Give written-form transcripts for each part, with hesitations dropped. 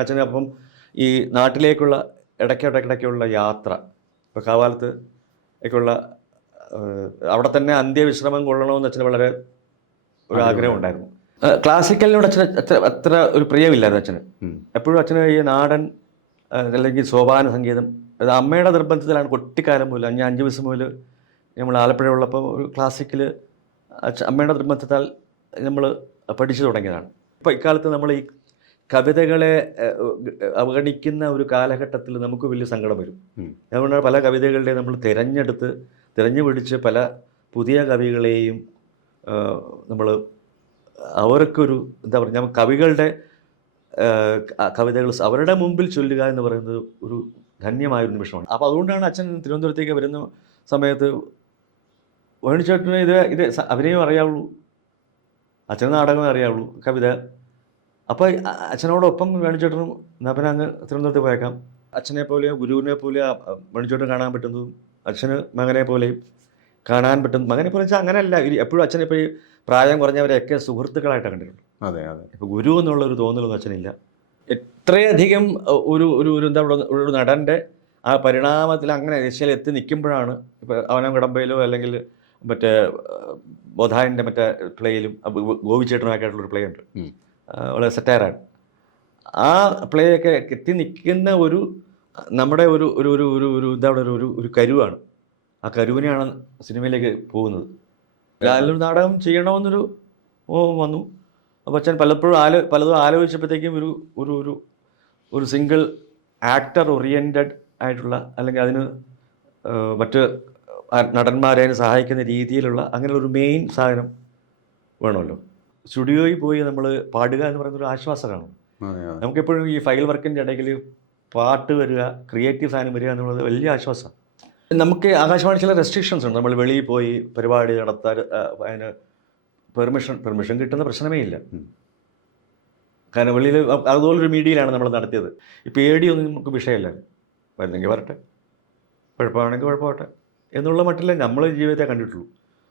അച്ഛന് അപ്പം ഈ നാട്ടിലേക്കുള്ള ഇടയ്ക്കിടയ്ക്കുള്ള യാത്ര, ഇപ്പോൾ കാവാലത്ത് ഒക്കെയുള്ള അവിടെ തന്നെ അന്ത്യവിശ്രമം കൊള്ളണമെന്ന് അച്ഛന് വളരെ ഒരു ആഗ്രഹം ഉണ്ടായിരുന്നു. ക്ലാസിക്കലിനോട് അച്ഛന് അത്ര ഒരു പ്രിയമില്ലായിരുന്നു അച്ഛന്. എപ്പോഴും അച്ഛന് ഈ നാടൻ അല്ലെങ്കിൽ സോപാന സംഗീതം, അത് അമ്മയുടെ നിർബന്ധത്തിലാണ് കുട്ടിക്കാലം മുതൽ 5 വയസ്സ് മുതൽ നമ്മൾ ആലപ്പുഴ ഉള്ളപ്പോൾ ഒരു ക്ലാസിക്കൽ അമ്മയുടെ നിർബന്ധത്താൽ നമ്മൾ പഠിച്ചു തുടങ്ങിയതാണ്. ഇപ്പോൾ ഇക്കാലത്ത് നമ്മൾ ഈ കവിതകളെ അവഗണിക്കുന്ന ഒരു കാലഘട്ടത്തിൽ നമുക്ക് വലിയ സങ്കടം വരും. അതുകൊണ്ടാണ് പല കവിതകളുടെ നമ്മൾ തിരഞ്ഞു പിടിച്ച് പല പുതിയ കവികളെയും നമ്മൾ അവർക്കൊരു എന്താ പറയുക, കവികളുടെ കവിതകൾ അവരുടെ മുമ്പിൽ ചൊല്ലുക എന്ന് പറയുന്നത് ഒരു ധന്യമായൊരു നിമിഷമാണ്. അപ്പോൾ അതുകൊണ്ടാണ് അച്ഛൻ തിരുവനന്തപുരത്തേക്ക് വരുന്ന സമയത്ത് വേണിച്ചേട്ടന് ഇത് അഭിനയം അറിയാവുള്ളൂ, അച്ഛന് നാടകമേ അറിയാവുള്ളൂ, കവിത. അപ്പോൾ അച്ഛനോടൊപ്പം വേണിച്ചേട്ടനും എന്നാൽ പിന്നെ അങ്ങ് തിരുവനന്തപുരത്ത് പോയേക്കാം. അച്ഛനെ പോലെയോ ഗുരുവിനെ പോലെയോ വേണിച്ചേട്ടൻ കാണാൻ പറ്റുന്നതും അച്ഛന് മകനെ പോലെയും കാണാൻ പറ്റും. മകനെ പോലെ വെച്ചാൽ അങ്ങനെയല്ല, എപ്പോഴും അച്ഛനെ ഇപ്പോൾ ഈ പ്രായം കുറഞ്ഞവരെയൊക്കെ സുഹൃത്തുക്കളായിട്ടാണ് കണ്ടിട്ടുണ്ട്. അതെ അതെ. ഇപ്പോൾ ഗുരു എന്നുള്ളൊരു തോന്നലൊന്നും അച്ഛനില്ല. എത്രയധികം ഒരു എന്താ പറയുക, ഒരു നടൻ്റെ ആ പരിണാമത്തിൽ അങ്ങനെ ദിശയിൽ എത്തി നിൽക്കുമ്പോഴാണ് ഇപ്പോൾ അവനം കിടമ്പയിലോ അല്ലെങ്കിൽ മറ്റേ ബോധായൻ്റെ മറ്റേ പ്ലേയിലും ഗോപിച്ചേട്ടനൊക്കെ ആയിട്ടുള്ളൊരു പ്ലേ ഉണ്ട്, വളരെ സെറ്റാറാണ്. ആ പ്ലേ ഒക്കെ എത്തി നിൽക്കുന്ന ഒരു നമ്മുടെ ഒരു ഒരു ഒരു ഒരു ഒരു എന്താ പറയുക, ഒരു കരുവാണ്. ആ കരുവിനെയാണ് സിനിമയിലേക്ക് പോകുന്നത്. ലാലൊരു നാടകം ചെയ്യണമെന്നൊരു വന്നു. അപ്പോൾ അച്ഛൻ പലതും ആലോചിച്ചപ്പോഴത്തേക്കും ഒരു സിംഗിൾ ആക്ടർ ഓറിയൻറ്റഡ് ആയിട്ടുള്ള, അല്ലെങ്കിൽ അതിന് മറ്റ് നടന്മാരെ സഹായിക്കുന്ന രീതിയിലുള്ള അങ്ങനെ ഒരു മെയിൻ സാധനം വേണമല്ലോ. സ്റ്റുഡിയോയിൽ പോയി നമ്മൾ പാടുക എന്ന് പറയുന്നൊരു ആശ്വാസമാണ്. നമുക്കെപ്പോഴും ഈ ഫയൽ വർക്കിൻ്റെ ഇടയിൽ പാട്ട് വരിക, ക്രിയേറ്റീവ് സാധനം വരിക എന്നുള്ളത് വലിയ ആശ്വാസമാണ്. നമുക്ക് ആകാശവാണി ചില റെസ്ട്രിക്ഷൻസ് ഉണ്ട്. നമ്മൾ വെളിയിൽ പോയി പരിപാടി നടത്താൻ അതിന് പെർമിഷൻ കിട്ടുന്ന പ്രശ്നമേ ഇല്ല. കാരണം വെളിയിൽ അതുപോലൊരു മീഡിയയിലാണ് നമ്മൾ നടത്തിയത്. ഈ പേടിയൊന്നും നമുക്ക് വിഷയമല്ല. വരുന്നെങ്കിൽ വരട്ടെ, കുഴപ്പമാണെങ്കിൽ കുഴപ്പമാവട്ടെ എന്നുള്ള മട്ടില്ലേ നമ്മൾ ജീവിതത്തെ കണ്ടിട്ടുള്ളൂ.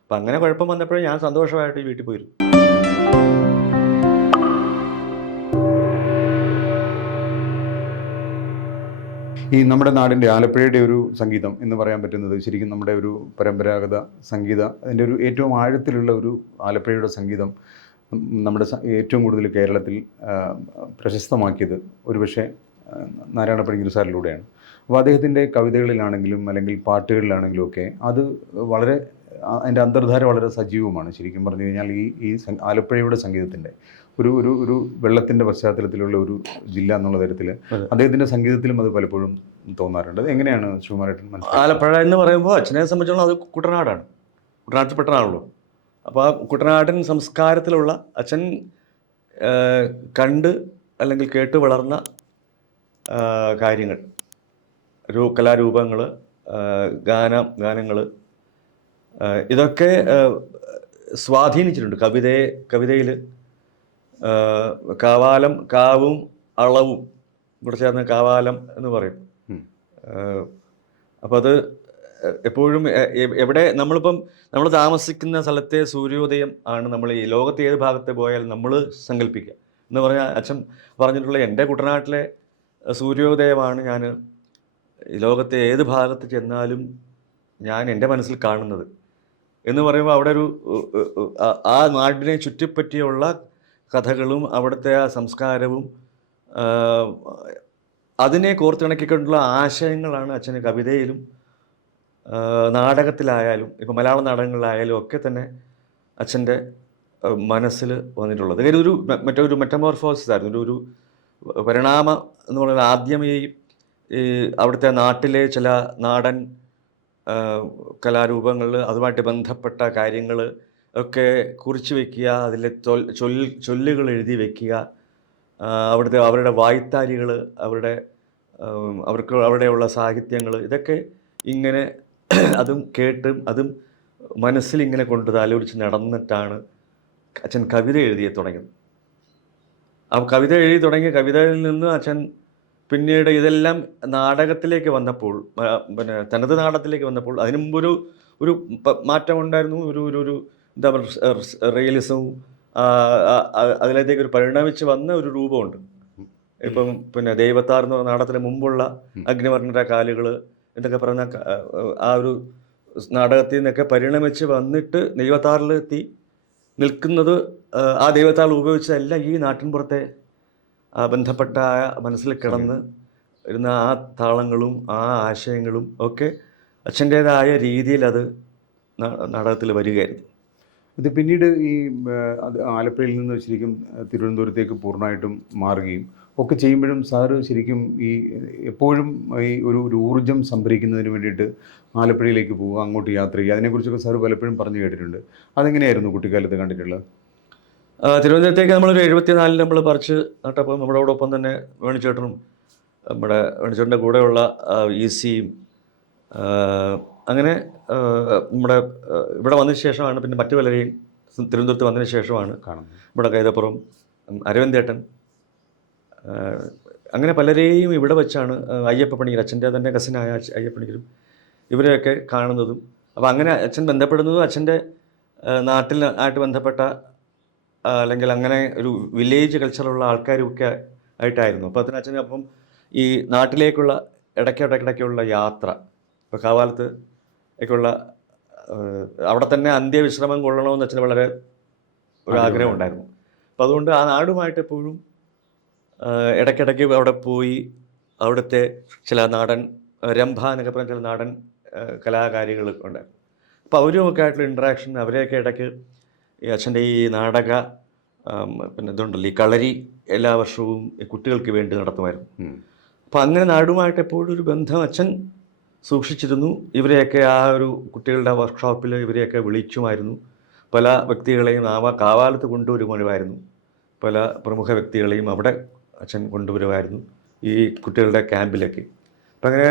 അപ്പം അങ്ങനെ കുഴപ്പം വന്നപ്പോഴേ ഞാൻ സന്തോഷമായിട്ട് ഈ വീട്ടിൽ പോയിരുന്നു. ഈ നമ്മുടെ നാടിൻ്റെ ആലപ്പുഴയുടെ ഒരു സംഗീതം എന്ന് പറയാൻ പറ്റുന്നത് ശരിക്കും നമ്മുടെ ഒരു പരമ്പരാഗത സംഗീത അതിൻ്റെ ഒരു ഏറ്റവും ആഴത്തിലുള്ള ഒരു ആലപ്പുഴയുടെ സംഗീതം നമ്മുടെ ഏറ്റവും കൂടുതൽ കേരളത്തിൽ പ്രശസ്തമാക്കിയത് ഒരുപക്ഷെ നാരായണ പണിക്കർ സാറിലൂടെയാണ്. അപ്പോൾ അദ്ദേഹത്തിൻ്റെ കവിതകളിലാണെങ്കിലും അല്ലെങ്കിൽ പാട്ടുകളിലാണെങ്കിലും ഒക്കെ അത് വളരെ അതിൻ്റെ അന്തർധാര വളരെ സജീവമാണ്. ശരിക്കും പറഞ്ഞു കഴിഞ്ഞാൽ ഈ ആലപ്പുഴയുടെ സംഗീതത്തിൻ്റെ ഒരു വെള്ളത്തിൻ്റെ പശ്ചാത്തലത്തിലുള്ള ഒരു ജില്ല എന്നുള്ള തരത്തിൽ അദ്ദേഹത്തിൻ്റെ സംഗീതത്തിലും അത് പലപ്പോഴും തോന്നാറുണ്ട്. എങ്ങനെയാണ് ശിവകുമാരേട്ടൻ മനസ്സിലാക്കുന്നത്? ആലപ്പുഴ എന്ന് പറയുമ്പോൾ അച്ഛനെ സംബന്ധിച്ചോളം അത് കുട്ടനാടാണ്, കുട്ടനാട്ടിൽപ്പെട്ടതാണല്ലോ. അപ്പോൾ ആ കുട്ടനാടൻ സംസ്കാരത്തിലുള്ള അച്ഛൻ കണ്ട് അല്ലെങ്കിൽ കേട്ട് വളർന്ന കാര്യങ്ങൾ, കലാരൂപങ്ങൾ, ഗാനങ്ങൾ ഇതൊക്കെ സ്വാധീനിച്ചിട്ടുണ്ട് കവിതയിൽ. കാവും അളവും കൂടെ ചേർന്ന് കാവാലം എന്ന് പറയും. അപ്പോൾ അത് എപ്പോഴും എവിടെ നമ്മൾ താമസിക്കുന്ന സ്ഥലത്തെ സൂര്യോദയം ആണ് നമ്മൾ ഈ ലോകത്തെ ഏത് ഭാഗത്ത് പോയാലും നമ്മൾ സങ്കല്പിക്കുക എന്ന് പറഞ്ഞാൽ അച്ഛൻ പറഞ്ഞിട്ടുള്ള എൻ്റെ കുട്ടനാട്ടിലെ സൂര്യോദയമാണ് ഞാൻ ഈ ലോകത്തെ ഏത് ഭാഗത്ത് ചെന്നാലും ഞാൻ എൻ്റെ മനസ്സിൽ കാണുന്നത് എന്ന് പറയുമ്പോൾ അവിടെ ആ നാടിനെ ചുറ്റിപ്പറ്റിയുള്ള കഥകളും അവിടുത്തെ ആ സംസ്കാരവും അതിനെ കോർത്തിണക്കിക്കൊണ്ടുള്ള ആശയങ്ങളാണ് അച്ഛന് കവിതയിലും നാടകത്തിലായാലും ഇപ്പോൾ മലയാള നാടകങ്ങളിലായാലും ഒക്കെ തന്നെ അച്ഛൻ്റെ മനസ്സിൽ വന്നിട്ടുള്ളത്. മറ്റൊരു മെറ്റമോർഫോസിസ് ആയിരുന്നു, ഒരു പരിണാമം എന്ന് പറയുന്നത്. ആദ്യം ഈ അവിടുത്തെ നാട്ടിലെ ചില നാടൻ കലാരൂപങ്ങൾ, അതുമായിട്ട് ബന്ധപ്പെട്ട കാര്യങ്ങൾ ഒക്കെ കുറിച്ച് വയ്ക്കുക, അതിലെ ചൊല്ലുകൾ എഴുതി വയ്ക്കുക, അവരുടെ വായ്ത്താരികൾ, അവിടെയുള്ള സാഹിത്യങ്ങൾ, ഇതൊക്കെ ഇങ്ങനെ അതും കേട്ടും അതും മനസ്സിലിങ്ങനെ കൊണ്ട് ആലോചിച്ച് നടന്നിട്ടാണ് അച്ഛൻ കവിത എഴുതി തുടങ്ങിയത്. ആ കവിത എഴുതി തുടങ്ങിയ കവിതയിൽ നിന്ന് അച്ഛൻ പിന്നീട് ഇതെല്ലാം നാടകത്തിലേക്ക് വന്നപ്പോൾ, പിന്നെ തനത് നാടകത്തിലേക്ക് വന്നപ്പോൾ അതിനു മുമ്പൊരു മാറ്റം ഉണ്ടായിരുന്നു. ഒരു എന്താ പറയുക, റിയലിസവും അതിലേക്ക് ഒരു പരിണമിച്ച് വന്ന ഒരു രൂപമുണ്ട്. ഇപ്പം പിന്നെ ദൈവത്താർ എന്ന് പറഞ്ഞ നാടകത്തിന് മുമ്പുള്ള അഗ്നിവർണ്ണന്റെ കാലുകൾ എന്നൊക്കെ പറഞ്ഞ ആ ഒരു നാടകത്തിൽ നിന്നൊക്കെ പരിണമിച്ച് വന്നിട്ട് ദൈവത്താറിലെത്തി നിൽക്കുന്നത് ആ ദൈവത്താൾ ഉപയോഗിച്ചതല്ല ഈ നാട്ടിൻപുറത്തെ ബന്ധപ്പെട്ട മനസ്സിൽ കിടന്ന് ഇരുന്ന ആ താളങ്ങളും ആ ആശയങ്ങളും ഒക്കെ അച്ഛൻ്റേതായ രീതിയിൽ അത് നാടകത്തിൽ വരികയായിരുന്നു. ഇത് പിന്നീട് ഈ അത് ആലപ്പുഴയിൽ നിന്ന് ശരിക്കും തിരുവനന്തപുരത്തേക്ക് പൂർണ്ണമായിട്ടും മാറുകയും ഒക്കെ ചെയ്യുമ്പോഴും സാറ് ശരിക്കും ഈ എപ്പോഴും ഈ ഒരു ഊർജ്ജം സംഭരിക്കുന്നതിന് വേണ്ടിയിട്ട് ആലപ്പുഴയിലേക്ക് പോവുക, അങ്ങോട്ട് യാത്ര ചെയ്യുക, അതിനെക്കുറിച്ചൊക്കെ സാറ് പലപ്പോഴും പറഞ്ഞു കേട്ടിട്ടുണ്ട്. അതെങ്ങനെയായിരുന്നു കുട്ടിക്കാലത്ത് കണ്ടിട്ടുള്ളത്? തിരുവനന്തപുരത്തേക്ക് നമ്മളൊരു 74 നമ്മൾ പറിച്ച് നട്ടപ്പോൾ നമ്മളോടൊപ്പം തന്നെ വേണിച്ചേട്ടനും നമ്മുടെ വേണിച്ചേട്ടൻ്റെ കൂടെയുള്ള ഈസിയും അങ്ങനെ നമ്മുടെ ഇവിടെ വന്നതിന് ശേഷമാണ് പിന്നെ മറ്റു പലരെയും തിരുവനന്തപുരത്ത് വന്നതിന് ശേഷമാണ് കാണുന്നത്. ഇവിടെ കൈതപ്പുറം അരവിന്ദേട്ടൻ അങ്ങനെ പലരെയും ഇവിടെ വെച്ചാണ് അയ്യപ്പ പണിക്കർ, അച്ഛൻ്റെ തന്നെ കസിനായ അയ്യപ്പണിക്കരും ഇവരെയൊക്കെ കാണുന്നതും. അപ്പോൾ അങ്ങനെ അച്ഛൻ ബന്ധപ്പെടുന്നതും അച്ഛൻ്റെ നാട്ടിൽ ബന്ധപ്പെട്ട അല്ലെങ്കിൽ അങ്ങനെ ഒരു വില്ലേജ് കൾച്ചറുള്ള ആൾക്കാരുമൊക്കെ ആയിട്ടായിരുന്നു. അപ്പോൾ അതിന് അച്ഛന് അപ്പം ഈ നാട്ടിലേക്കുള്ള ഇടയ്ക്കിടയ്ക്കുള്ള യാത്ര, ഇപ്പോൾ കാവാലത്ത് ഒക്കെയുള്ള അവിടെ തന്നെ അന്ത്യവിശ്രമം കൊള്ളണമെന്ന് അച്ഛന് വളരെ ഒരു ആഗ്രഹം ഉണ്ടായിരുന്നു. അപ്പോൾ അതുകൊണ്ട് ആ നാടുമായിട്ട് എപ്പോഴും ഇടയ്ക്കിടയ്ക്ക് അവിടെ പോയി അവിടുത്തെ ചില നാടൻ രംഭ എന്നൊക്കെ പറഞ്ഞ ചില നാടൻ കലാകാരികൾ ഉണ്ടായിരുന്നു. അപ്പോൾ അവരുമൊക്കെ ആയിട്ടുള്ള ഇൻട്രാക്ഷൻ, അവരെയൊക്കെ ഇടയ്ക്ക് ഈ അച്ഛൻ്റെ ഈ നാടക പിന്നെ ഇതുണ്ടല്ലോ ഈ കളരി എല്ലാ വർഷവും കുട്ടികൾക്ക് വേണ്ടി നടത്തുമായിരുന്നു. അപ്പോൾ അങ്ങനെ നാടുമായിട്ട് എപ്പോഴും ഒരു ബന്ധം അച്ഛൻ സൂക്ഷിച്ചിരുന്നു. ഇവരെയൊക്കെ ആ ഒരു കുട്ടികളുടെ വർക്ക്ഷോപ്പിൽ ഇവരെയൊക്കെ വിളിച്ചുമായിരുന്നു. പല വ്യക്തികളെയും കാവാലത്ത് കൊണ്ടുവരുമായിരുന്നു. പല പ്രമുഖ വ്യക്തികളെയും അവിടെ അച്ഛൻ കൊണ്ടുവരുമായിരുന്നു ഈ കുട്ടികളുടെ ക്യാമ്പിലേക്ക്. അപ്പം അങ്ങനെ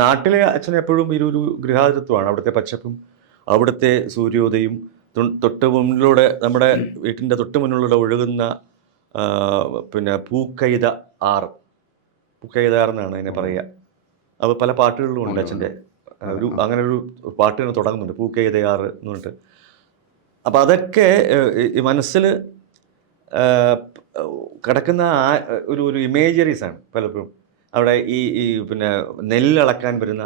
നാട്ടിലെ അച്ഛൻ എപ്പോഴും ഒരു ഗൃഹാതിരത്വമാണ്. അവിടുത്തെ പച്ചപ്പും അവിടുത്തെ സൂര്യോദയം, തൊട്ട് മുന്നിലൂടെ നമ്മുടെ വീട്ടിൻ്റെ തൊട്ട് മുന്നിലൂടെ ഒഴുകുന്ന പിന്നെ പൂക്കൈത ആർ എന്നാണ് അതിനെ പറയുക. അത് പല പാട്ടുകളിലും ഉണ്ട് അച്ഛൻ്റെ അങ്ങനെ ഒരു പാട്ടുകൾ തുടങ്ങുന്നുണ്ട്, പൂക്കൈതയാറ് എന്ന് പറഞ്ഞിട്ട്. അപ്പം അതൊക്കെ ഈ മനസ്സിൽ കിടക്കുന്ന ഒരു ഇമേജറീസാണ് പലപ്പോഴും. അവിടെ ഈ പിന്നെ നെല്ലളക്കാൻ വരുന്ന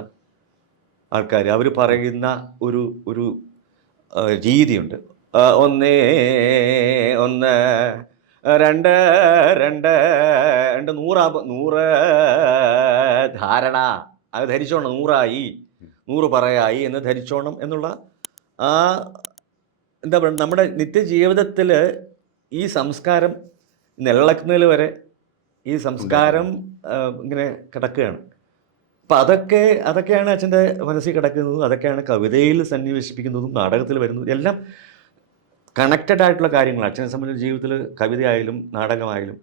ആൾക്കാർ അവർ പറയുന്ന ഒരു രീതിയുണ്ട്. 1 1 2 2 100 ധാരണ, അത് ധരിച്ചോണം, 100 100 പറയായി എന്ന് ധരിച്ചോണം എന്നുള്ള ആ എന്താ പറയുക, നമ്മുടെ നിത്യജീവിതത്തിൽ ഈ സംസ്കാരം നിലനിൽക്കുന്നതിൽ വരെ ഈ സംസ്കാരം ഇങ്ങനെ കിടക്കുകയാണ്. അപ്പം അതൊക്കെയാണ് അച്ഛൻ്റെ മനസ്സിൽ കിടക്കുന്നതും, അതൊക്കെയാണ് കവിതയിൽ സന്നിവേശിപ്പിക്കുന്നതും നാടകത്തിൽ വരുന്നതും. എല്ലാം കണക്റ്റഡ് ആയിട്ടുള്ള കാര്യങ്ങൾ അച്ഛനെ സംബന്ധിച്ച ജീവിതത്തിൽ. കവിതയായാലും നാടകമായാലും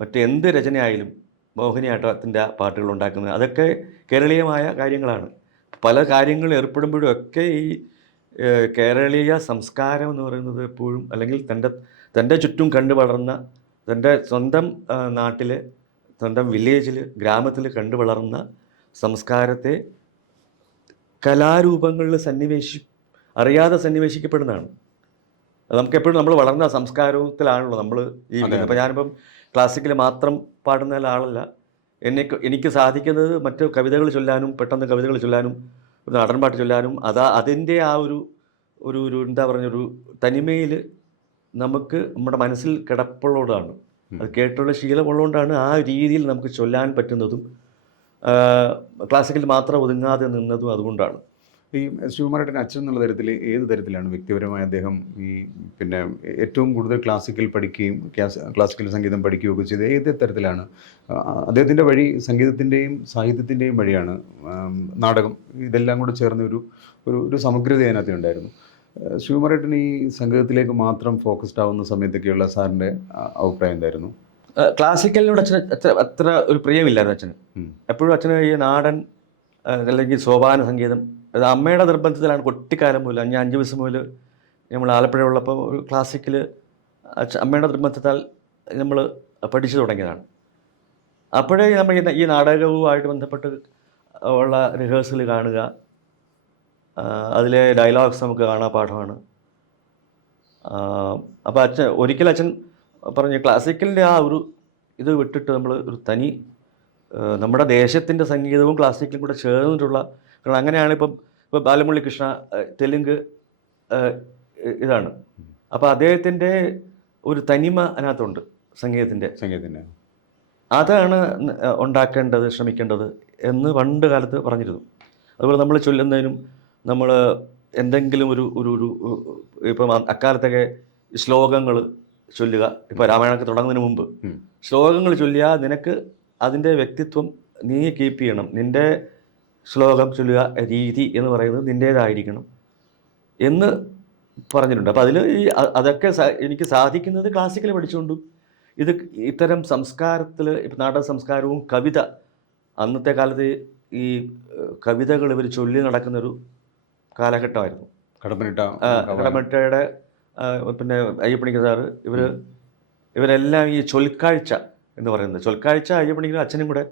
മറ്റെന്ത് രചനയായാലും മോഹിനിയാട്ടത്തിൻ്റെ പാട്ടുകൾ ഉണ്ടാക്കുന്നത് അതൊക്കെ കേരളീയമായ കാര്യങ്ങളാണ്. പല കാര്യങ്ങളിൽ ഏർപ്പെടുമ്പോഴും ഒക്കെ ഈ കേരളീയ സംസ്കാരം എന്ന് പറയുന്നത് എപ്പോഴും, അല്ലെങ്കിൽ തൻ്റെ ചുറ്റും കണ്ടു വളർന്ന, തൻ്റെ സ്വന്തം നാട്ടിൽ, സ്വന്തം വില്ലേജിൽ, ഗ്രാമത്തിൽ കണ്ടു വളർന്ന സംസ്കാരത്തെ കലാരൂപങ്ങളിൽ അറിയാതെ സന്നിവേശിക്കപ്പെടുന്നതാണ്. നമുക്കെപ്പോഴും നമ്മൾ വളർന്ന സംസ്കാരത്തിലാണല്ലോ നമ്മൾ ജീവിക്കുന്നത്. അപ്പോൾ ഞാനിപ്പം ക്ലാസിക്കൽ മാത്രം പാടുന്ന ആളല്ല. എനിക്ക് സാധിക്കുന്നത് മറ്റ് കവിതകൾ ചൊല്ലാനും, പെട്ടെന്ന് കവിതകൾ ചൊല്ലാനും, ഒരു നാടൻപാട്ട് ചൊല്ലാനും, അതിൻ്റെ ആ ഒരു എന്താ പറഞ്ഞൊരു തനിമയിൽ നമുക്ക് നമ്മുടെ മനസ്സിൽ കിടപ്പുള്ളതാണ്. അത് കേട്ടുള്ള ശീലമുള്ളതുകൊണ്ടാണ് ആ രീതിയിൽ നമുക്ക് ചൊല്ലാൻ പറ്റുന്നതും ക്ലാസിക്കൽ മാത്രം ഒതുങ്ങാതെ നിന്നതും അതുകൊണ്ടാണ്. ഈ ശിവകുമാരേട്ടൻ അച്ഛൻ എന്നുള്ള തരത്തിൽ ഏത് തരത്തിലാണ് വ്യക്തിപരമായി അദ്ദേഹം ഈ പിന്നെ ഏറ്റവും കൂടുതൽ ക്ലാസിക്കൽ പഠിക്കുകയും ക്ലാസിക്കൽ സംഗീതം പഠിക്കുകയൊക്കെ ചെയ്ത് ഏത് തരത്തിലാണ്? അദ്ദേഹത്തിൻ്റെ വഴി സംഗീതത്തിൻ്റെയും സാഹിത്യത്തിൻ്റെയും വഴിയാണ്. നാടകം, ഇതെല്ലാം കൂടെ ചേർന്ന ഒരു സമഗ്രത അതിനകത്തുണ്ടായിരുന്നു. ശിവകുമാരേട്ടൻ ഈ സംഗീതത്തിലേക്ക് മാത്രം ഫോക്കസ്ഡ് ആവുന്ന സമയത്തൊക്കെയുള്ള സാറിൻ്റെ അഭിപ്രായം എന്തായിരുന്നു? ക്ലാസിക്കലിനോട് അത്ര ഒരു പ്രിയമില്ലായിരുന്നു അച്ഛന്. എപ്പോഴും അച്ഛന് ഈ നാടൻ അല്ലെങ്കിൽ സോപാന സംഗീതം, അത് അമ്മയുടെ നിർബന്ധത്തിലാണ്. കുട്ടിക്കാലം മുതൽ 5 വയസ്സ് മുതൽ നമ്മൾ ആലപ്പുഴ ഉള്ളപ്പോൾ ഒരു ക്ലാസിക്കൽ അമ്മയുടെ നിർബന്ധത്താൽ നമ്മൾ പഠിച്ചു തുടങ്ങിയതാണ്. അപ്പോഴേ നമ്മൾ ഈ നാടകവുമായിട്ട് ബന്ധപ്പെട്ട് ഉള്ള റിഹേഴ്സൽ കാണുക, അതിലെ ഡയലോഗ്സ് നമുക്ക് കാണാൻ പാഠമാണ്. അപ്പോൾ ഒരിക്കലും അച്ഛൻ പറഞ്ഞു ക്ലാസിക്കലിൻ്റെ ആ ഒരു ഇത് വിട്ടിട്ട് നമ്മൾ ഒരു തനി നമ്മുടെ ദേശത്തിൻ്റെ സംഗീതവും ക്ലാസിക്കലും കൂടെ ചേർന്നിട്ടുള്ള, കാരണം അങ്ങനെയാണ് ഇപ്പോൾ ബാലമുരളി കൃഷ്ണ തെലുങ്ക് ഇതാണ്. അപ്പോൾ അദ്ദേഹത്തിൻ്റെ ഒരു തനിമ അതിനകത്തുണ്ട് സംഗീതത്തിൻ്റെ. അതാണ് ഉണ്ടാക്കേണ്ടത്, ശ്രമിക്കേണ്ടത് എന്ന് പണ്ട് കാലത്ത് പറഞ്ഞിരുന്നു. അതുപോലെ നമ്മൾ ചൊല്ലുന്നതിനും നമ്മൾ എന്തെങ്കിലും ഒരു ഒരു ഒരു ഇപ്പം അക്കാലത്തൊക്കെ ശ്ലോകങ്ങൾ ചൊല്ലുക. ഇപ്പോൾ രാമായണമൊക്കെ തുടങ്ങുന്നതിന് മുമ്പ് ശ്ലോകങ്ങൾ ചൊല്ലുക, നിനക്ക് അതിൻ്റെ വ്യക്തിത്വം നീ കീപ്പ് ചെയ്യണം. നിൻ്റെ ശ്ലോകം ചൊല്ലുക രീതി എന്ന് പറയുന്നത് നിൻ്റേതായിരിക്കണം എന്ന് പറഞ്ഞിട്ടുണ്ട്. അപ്പോൾ അതിൽ ഈ അതൊക്കെ എനിക്ക് സാധിക്കുന്നത് ക്ലാസിക്കൽ പഠിച്ചുകൊണ്ടും ഇത് ഇത്തരം സംസ്കാരത്തിൽ ഇപ്പം നാടക സംസ്കാരവും കവിത, അന്നത്തെ കാലത്ത് ഈ കവിതകൾ ഇവർ ചൊല്ലി നടക്കുന്നൊരു കാലഘട്ടമായിരുന്നു. കടമ്മനിട്ടയുടെ പിന്നെ അയ്യപ്പണിക്കർ സാറ് ഇവരെല്ലാം ഈ ചൊൽക്കാഴ്ച എന്ന് പറയുന്നത്, ചൊൽക്കാഴ്ച അയ്യപ്പണിക്കർ അച്ഛനും കൂടെ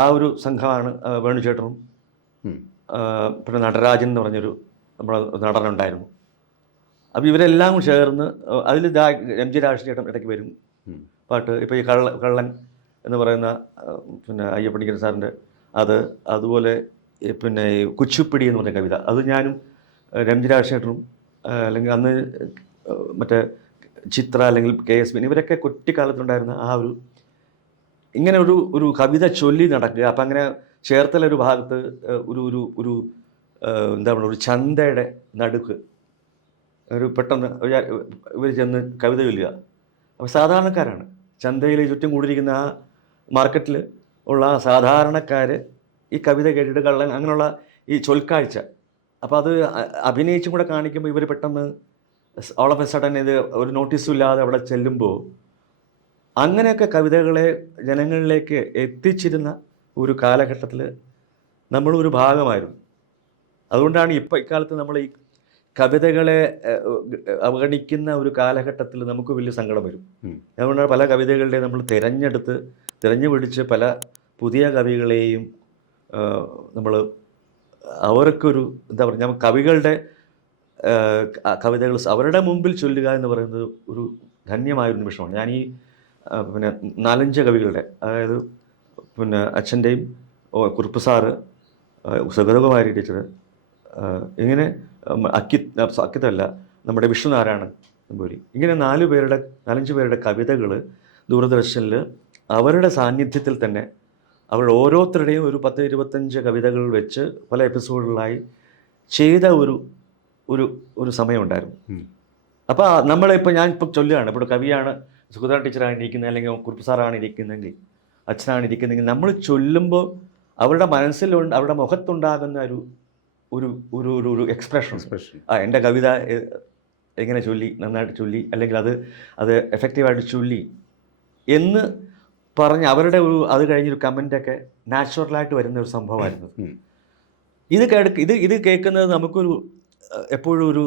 ആ ഒരു സംഘമാണ്. വേണുചേട്ടനും പിന്നെ നടരാജൻ എന്ന് പറഞ്ഞൊരു നമ്മുടെ നടനുണ്ടായിരുന്നു. അപ്പോൾ ഇവരെല്ലാം ചേർന്ന് അതിൽ എം ജി രാജശേഖരൻ ഇടയ്ക്ക് വരും പാട്ട്. ഇപ്പോൾ ഈ കള്ളൻ എന്ന് പറയുന്ന പിന്നെ അയ്യപ്പണിക്കർ സാറിൻ്റെ അതുപോലെ പിന്നെ കുച്ചുപ്പിടി എന്ന് പറഞ്ഞ കവിത, അത് ഞാനും എം ജി രാജശേഖരനും അല്ലെങ്കിൽ അന്ന് മറ്റേ ചിത്ര അല്ലെങ്കിൽ KSB ഇവരൊക്കെ കുട്ടിക്കാലത്തുണ്ടായിരുന്ന ആ ഒരു ഇങ്ങനെ ഒരു കവിത ചൊല്ലി നടക്കുക. അപ്പം അങ്ങനെ ചേർത്തലൊരു ഭാഗത്ത് ഒരു ഒരു ഒരു എന്താ പറയുക, ഒരു ചന്തയുടെ നടുക്ക് ഒരു പെട്ടെന്ന് ഇവർ ചെന്ന് കവിത ചൊല്ലുക. അപ്പോൾ സാധാരണക്കാരാണ് ചന്തയിൽ ചുറ്റും കൂടിയിരിക്കുന്ന ആ മാർക്കറ്റിൽ ഉള്ള സാധാരണക്കാർ ഈ കവിത കേട്ടിട്ട് കള്ളൻ അങ്ങനെയുള്ള ഈ ചൊൽക്കാഴ്ച. അപ്പോൾ അത് അഭിനയിച്ചും കൂടെ കാണിക്കുമ്പോൾ ഇവർ പെട്ടെന്ന് ഓൾ ഓഫ് എ സഡൻ ഇത് ഒരു നോട്ടീസും ഇല്ലാതെ അവിടെ ചെല്ലുമ്പോൾ അങ്ങനെയൊക്കെ കവിതകളെ ജനങ്ങളിലേക്ക് എത്തിച്ചിരുന്ന ഒരു കാലഘട്ടത്തിൽ നമ്മളൊരു ഭാഗമായിരുന്നു. അതുകൊണ്ടാണ് ഇക്കാലത്ത് നമ്മൾ ഈ കവിതകളെ അവഗണിക്കുന്ന ഒരു കാലഘട്ടത്തിൽ നമുക്ക് വലിയ സങ്കടം വരും. അതുകൊണ്ടാണ് പല കവിതകളുടെ നമ്മൾ തിരഞ്ഞു പിടിച്ച് പല പുതിയ കവികളെയും നമ്മൾ അവർക്കൊരു എന്താ പറയുക, നമ്മൾ കവികളുടെ കവിതകൾ അവരുടെ മുമ്പിൽ ചൊല്ലുക എന്ന് പറയുന്നത് ഒരു ധന്യമായൊരു നിമിഷമാണ്. ഞാൻ ഈ പിന്നെ 4-5 കവികളുടെ, അതായത് പിന്നെ അച്ഛൻ്റെയും കുറുപ്പ് സാറ്, സുഗതകുമാരി ടീച്ചർ, ഇങ്ങനെ അക്കിത്തല്ല നമ്മുടെ വിഷ്ണുനാരായണൻ നമ്പൂരി, ഇങ്ങനെ 4-5 പേരുടെ കവിതകൾ ദൂരദർശനിൽ അവരുടെ സാന്നിധ്യത്തിൽ തന്നെ അവരുടെ ഓരോരുത്തരുടെയും ഒരു 10-25 കവിതകൾ വെച്ച് പല എപ്പിസോഡുകളായി ചെയ്ത ഒരു സമയമുണ്ടായിരുന്നു. അപ്പോൾ നമ്മളിപ്പോൾ ഞാനിപ്പോൾ ചൊല്ലുകയാണ്, ഇപ്പോൾ കവിയാണ് സുഗത ടീച്ചറാണ് ഇരിക്കുന്നത്, അല്ലെങ്കിൽ കുറുപ്പ് സാറാണ് ഇരിക്കുന്നതെങ്കിൽ, അച്ഛനാണ് ഇരിക്കുന്നതെങ്കിൽ, നമ്മൾ ചൊല്ലുമ്പോൾ അവരുടെ മനസ്സിലുണ്ട്, അവരുടെ മുഖത്തുണ്ടാകുന്ന ഒരു എക്സ്പ്രഷൻ, എൻ്റെ കവിത എങ്ങനെ ചൊല്ലി, നന്നായിട്ട് ചൊല്ലി, അല്ലെങ്കിൽ അത് എഫക്റ്റീവായിട്ട് ചൊല്ലി എന്ന് പറഞ്ഞ് അവരുടെ അത് കഴിഞ്ഞൊരു കമൻ്റൊക്കെ നാച്ചുറലായിട്ട് വരുന്ന ഒരു സംഭവമായിരുന്നു. ഇത് കേൾക്കുന്നത് നമുക്കൊരു എപ്പോഴും ഒരു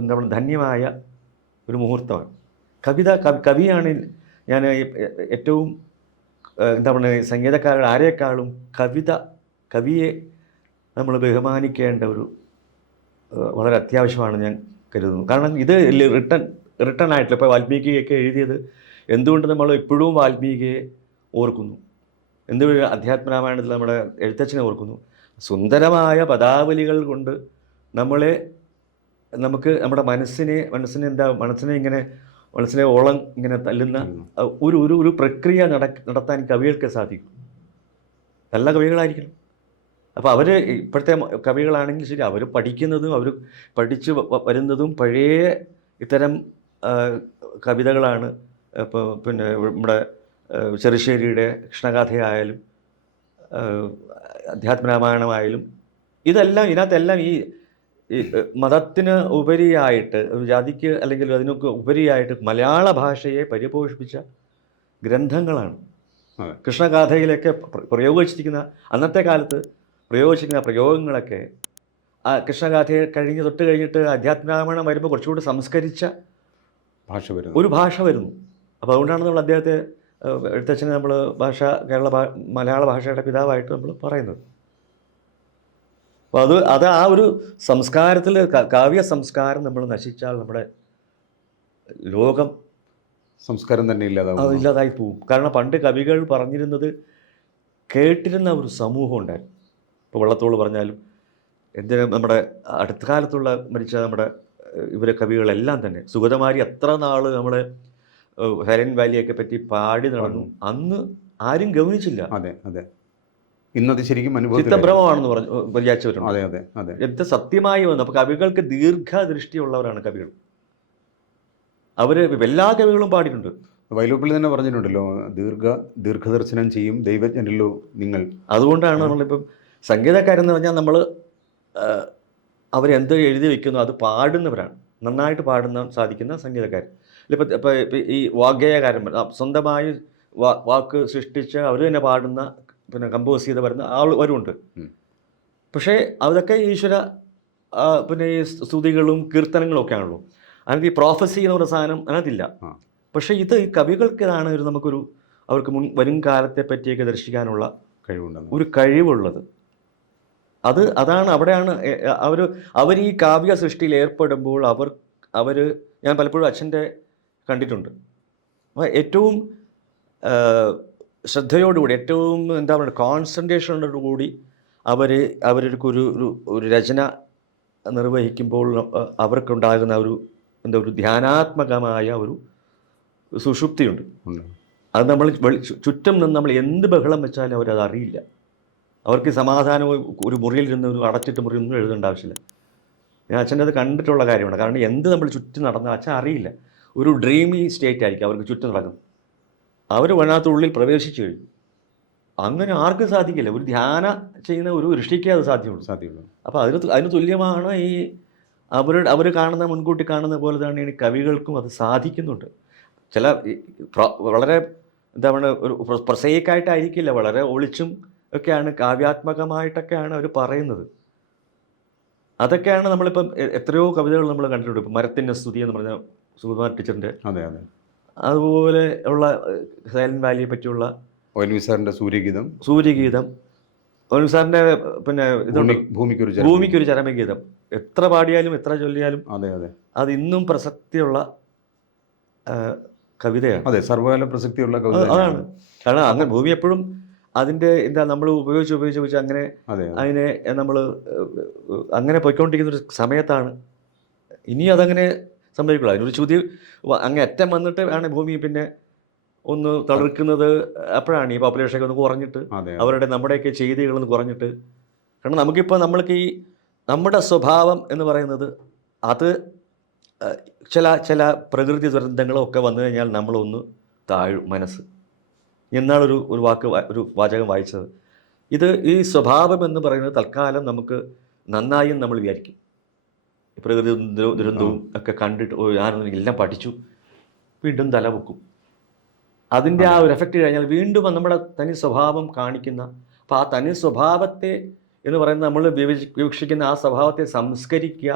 എന്താ പറയുക, ധന്യമായ ഒരു മുഹൂർത്തമാണ്. കവിയാണ് ഞാൻ ഏറ്റവും എന്താ പറയുക, സംഗീതക്കാരുടെ ആരെക്കാളും കവിയെ നമ്മൾ ബഹുമാനിക്കേണ്ട വളരെ അത്യാവശ്യമാണ് ഞാൻ കരുതുന്നു. കാരണം ഇത് റിട്ടൺ ആയിട്ടില്ല. ഇപ്പോൾ വാൽമീകിയൊക്കെ എഴുതിയത് എന്തുകൊണ്ട് നമ്മൾ ഇപ്പോഴും വാൽമീകിയെ ഓർക്കുന്നു, എന്തുകൊണ്ട് അധ്യാത്മരാമായണത്തിൽ നമ്മുടെ എഴുത്തച്ഛനെ ഓർക്കുന്നു? സുന്ദരമായ പദാവലികൾ കൊണ്ട് നമുക്ക് നമ്മുടെ മനസ്സിനെ ഓളം ഇങ്ങനെ തല്ലുന്ന ഒരു പ്രക്രിയ നടത്താൻ കവികൾക്ക് സാധിക്കും. നല്ല കവികളായിരിക്കണം. അപ്പോൾ അവർ ഇപ്പോഴത്തെ കവികളാണെങ്കിൽ ശരി, അവർ പഠിച്ച് വരുന്നതും പഴയ ഇത്തരം കവിതകളാണ്. ഇപ്പോൾ പിന്നെ നമ്മുടെ ചെറുശ്ശേരിയുടെ കൃഷ്ണഗാഥയായാലും അധ്യാത്മരാമായണമായാലും ഇതിനകത്തെല്ലാം ഈ മതത്തിന് ഉപരിയായിട്ട്, ഒരു ജാതിക്ക് അല്ലെങ്കിൽ അതിനൊക്കെ ഉപരിയായിട്ട് മലയാള ഭാഷയെ പരിപോഷിപ്പിച്ച ഗ്രന്ഥങ്ങളാണ്. കൃഷ്ണഗാഥയിലൊക്കെ അന്നത്തെ കാലത്ത് പ്രയോഗിച്ചിരിക്കുന്ന പ്രയോഗങ്ങളൊക്കെ കൃഷ്ണഗാഥയെ തൊട്ട് കഴിഞ്ഞിട്ട് അധ്യാത്മരാമായണം വരുമ്പോൾ കുറച്ചുകൂടി സംസ്കരിച്ച ഒരു ഭാഷ വരുന്നു. അപ്പോൾ അതുകൊണ്ടാണ് നമ്മൾ അദ്ദേഹത്തെ എഴുത്തച്ഛനെ നമ്മൾ മലയാള ഭാഷയുടെ പിതാവായിട്ട് നമ്മൾ പറയുന്നത്. അപ്പോൾ അത് ആ ഒരു സംസ്കാരത്തിൽ കാവ്യ സംസ്കാരം നമ്മൾ നശിച്ചാൽ നമ്മുടെ ലോകം സംസ്കാരം തന്നെ അത് ഇല്ലാതാവും. ഇല്ലാതായി പോവും. കാരണം പണ്ട് കവികൾ പറഞ്ഞിരുന്നത് കേട്ടിരുന്ന ഒരു സമൂഹം ഉണ്ടായിരുന്നു. ഇപ്പോൾ വള്ളത്തോൾ പറഞ്ഞാലും എന്തിനും നമ്മുടെ അടുത്ത കാലത്തുള്ള മരിച്ച നമ്മുടെ ഇവരെ കവികളെല്ലാം തന്നെ സുഗതമാരി എത്ര നാൾ നമ്മൾ ഹെലൻ വാലിയൊക്കെ പറ്റി പാടി നടന്നു. അന്ന് ആരും ഗവനിച്ചില്ല. അതെ അതെ. ഇന്നത് ശരിക്കും അനുഭവത്തിൽ ചിത്തഭ്രമമാണെന്ന് പറഞ്ഞു വിചാരിച്ചവരുണ്ട്. അതെ അതെ അതെ. എന്ത് സത്യമായി വന്നു. അപ്പോൾ കവികൾക്ക് ദീർഘദൃഷ്ടിയുള്ളവരാണ് കവികൾ. അവർ എല്ലാ കവികളും പാടിയിട്ടുണ്ട്. വൈലോപ്പിള്ളി തന്നെ പറഞ്ഞിട്ടുണ്ടല്ലോ, ദീർഘദർശനം ചെയ്യും ദൈവജ്ഞനല്ലോ നിങ്ങൾ. അതുകൊണ്ടാണ് നമ്മളിപ്പം സംഗീതക്കാരെന്ന് പറഞ്ഞാൽ നമ്മൾ അവരെന്ത് എഴുതി വെക്കുന്നു അത് പാടുന്നവരാണ്. നന്നായിട്ട് പാടുന്ന സാധിക്കുന്ന സംഗീതക്കാർ. ഇപ്പോൾ ഈ വാഗ്ഗേയകാരന്മാർ സ്വന്തമായി വാക്ക് സൃഷ്ടിച്ച് അവർ തന്നെ പാടുന്ന പിന്നെ കമ്പോസ് ചെയ്ത് വരുന്ന ആൾവരുമുണ്ട്. പക്ഷേ അതൊക്കെ ഈശ്വര പിന്നെ ഈ സ്തുതികളും കീർത്തനങ്ങളും ഒക്കെ ആണല്ലോ. അതിനകത്ത് ഈ പ്രോഫസി എന്ന് പറയുന്ന സാധനം അതിനകത്തില്ല. പക്ഷേ ഇത് ഈ കവികൾക്കിതാണ് ഒരു നമുക്കൊരു അവർക്ക് വരും കാലത്തെ പറ്റിയൊക്കെ ദർശിക്കാനുള്ള ഒരു കഴിവുള്ളത്. അതാണ് അവിടെയാണ് അവർ ഈ കാവ്യ സൃഷ്ടിയിൽ ഏർപ്പെടുമ്പോൾ അവർ ഞാൻ പലപ്പോഴും അച്ഛൻ്റെ കണ്ടിട്ടുണ്ട്. ഏറ്റവും ശ്രദ്ധയോടുകൂടി ഏറ്റവും എന്താ പറയുക കോൺസെൻട്രേഷനോടുകൂടി ഒരു രചന നിർവഹിക്കുമ്പോൾ അവർക്കുണ്ടാകുന്ന ഒരു ധ്യാനാത്മകമായ ഒരു സുഷുപ്തിയുണ്ട്. അത് നമ്മൾ ചുറ്റും നിന്ന് നമ്മൾ എന്ത് ബഹളം വെച്ചാലും അവരത് അറിയില്ല. അവർക്ക് സമാധാനം ഒരു മുറിയിലിരുന്ന് ഒരു അടച്ചിട്ട് മുറി ഒന്നും എഴുതേണ്ട ആവശ്യമില്ല. ഞാൻ അച്ഛൻ്റെ അത് കണ്ടിട്ടുള്ള കാര്യമാണ്. കാരണം എന്ത് നമ്മൾ ചുറ്റും നടന്നാൽ അച്ഛൻ അറിയില്ല. ഒരു ഡ്രീമി സ്റ്റേറ്റ് ആയിരിക്കും അവർക്ക് ചുറ്റും നടക്കുന്നത്. അവർ അതിനകത്തുള്ളിൽ പ്രവേശിച്ചു കഴിഞ്ഞു. അങ്ങനെ ആർക്കും സാധിക്കില്ല. ഒരു ധ്യാന ചെയ്യുന്ന ഒരു ഋഷിക്കേ അത് സാധ്യമുള്ളൂ. അപ്പോൾ അതിന് തുല്യമാണ് ഈ അവർ കാണുന്ന മുൻകൂട്ടി കാണുന്ന പോലെ തന്നെ ഈ കവികൾക്കും അത് സാധിക്കുന്നുണ്ട്. ചില വളരെ എന്താ പറയുക ഒരു പ്രസയിക്കായിട്ടായിരിക്കില്ല, വളരെ ഒളിച്ചും ഒക്കെയാണ് കാവ്യാത്മകമായിട്ടൊക്കെയാണ് അവർ പറയുന്നത്. അതൊക്കെയാണ് നമ്മളിപ്പം എത്രയോ കവിതകൾ നമ്മൾ കണ്ടിട്ടുണ്ട്. ഇപ്പം മരത്തിൻ്റെ സ്തുതി എന്ന് പറഞ്ഞ സുകുമാർ ടീച്ചറിൻ്റെ, അതെ അതെ, അതുപോലെ ഉള്ള സൈലന്റ് വാലിയെ പറ്റിയുള്ള സാറിൻ്റെ സൂര്യഗീതം, സാറിൻ്റെ പിന്നെ ഇതുണ്ട് ഭൂമിക്കൊരു ചരമഗീതം. എത്ര പാടിയാലും എത്ര ചൊല്ലിയാലും അതെ അതെ അത് ഇന്നും പ്രസക്തിയുള്ള കവിതയാണ്. അതെ, സർവകാല പ്രസക്തിയുള്ള കവിത അതാണ്. കാരണം അങ്ങനെ ഭൂമി എപ്പോഴും അതിൻ്റെ എന്താ നമ്മൾ ഉപയോഗിച്ച് അങ്ങനെ അതിനെ നമ്മൾ അങ്ങനെ പോയിക്കൊണ്ടിരിക്കുന്ന ഒരു സമയത്താണ്. ഇനി അതങ്ങനെ സംഭവിക്കുള്ളൂ. അതിനൊരു ചുതി അങ്ങ് അറ്റം വന്നിട്ട് ആണ് ഭൂമി പിന്നെ ഒന്ന് തളിർക്കുന്നത്. അപ്പോഴാണ് ഈ പോപ്പുലേഷനൊക്കെ ഒന്ന് കുറഞ്ഞിട്ട് നമ്മുടെയൊക്കെ ചെയ്തികളൊന്ന് കുറഞ്ഞിട്ട്. കാരണം നമുക്കിപ്പോൾ നമ്മുടെ സ്വഭാവം എന്ന് പറയുന്നത് അത് ചില പ്രകൃതി ദുരന്തങ്ങളൊക്കെ വന്നു കഴിഞ്ഞാൽ നമ്മളൊന്ന് താഴും മനസ്സ്. എന്നാളൊരു വാചകം വായിച്ചത്, ഈ സ്വഭാവം എന്ന് പറയുന്നത് തൽക്കാലം നമുക്ക് നന്നായും നമ്മൾ വിചാരിക്കും. പ്രകൃതി ദുരന്തവും ഒക്കെ കണ്ടിട്ട് ഞാനൊന്നും എല്ലാം പഠിച്ചു, വീണ്ടും തലപൊക്കും. അതിൻ്റെ ആ ഒരു എഫക്റ്റ് കഴിഞ്ഞാൽ വീണ്ടും നമ്മുടെ തനി സ്വഭാവം കാണിക്കുന്ന. അപ്പോൾ ആ തനി സ്വഭാവത്തെ എന്ന് പറയുന്നത് നമ്മൾ വീക്ഷിക്കുന്ന ആ സ്വഭാവത്തെ സംസ്കരിക്കുക,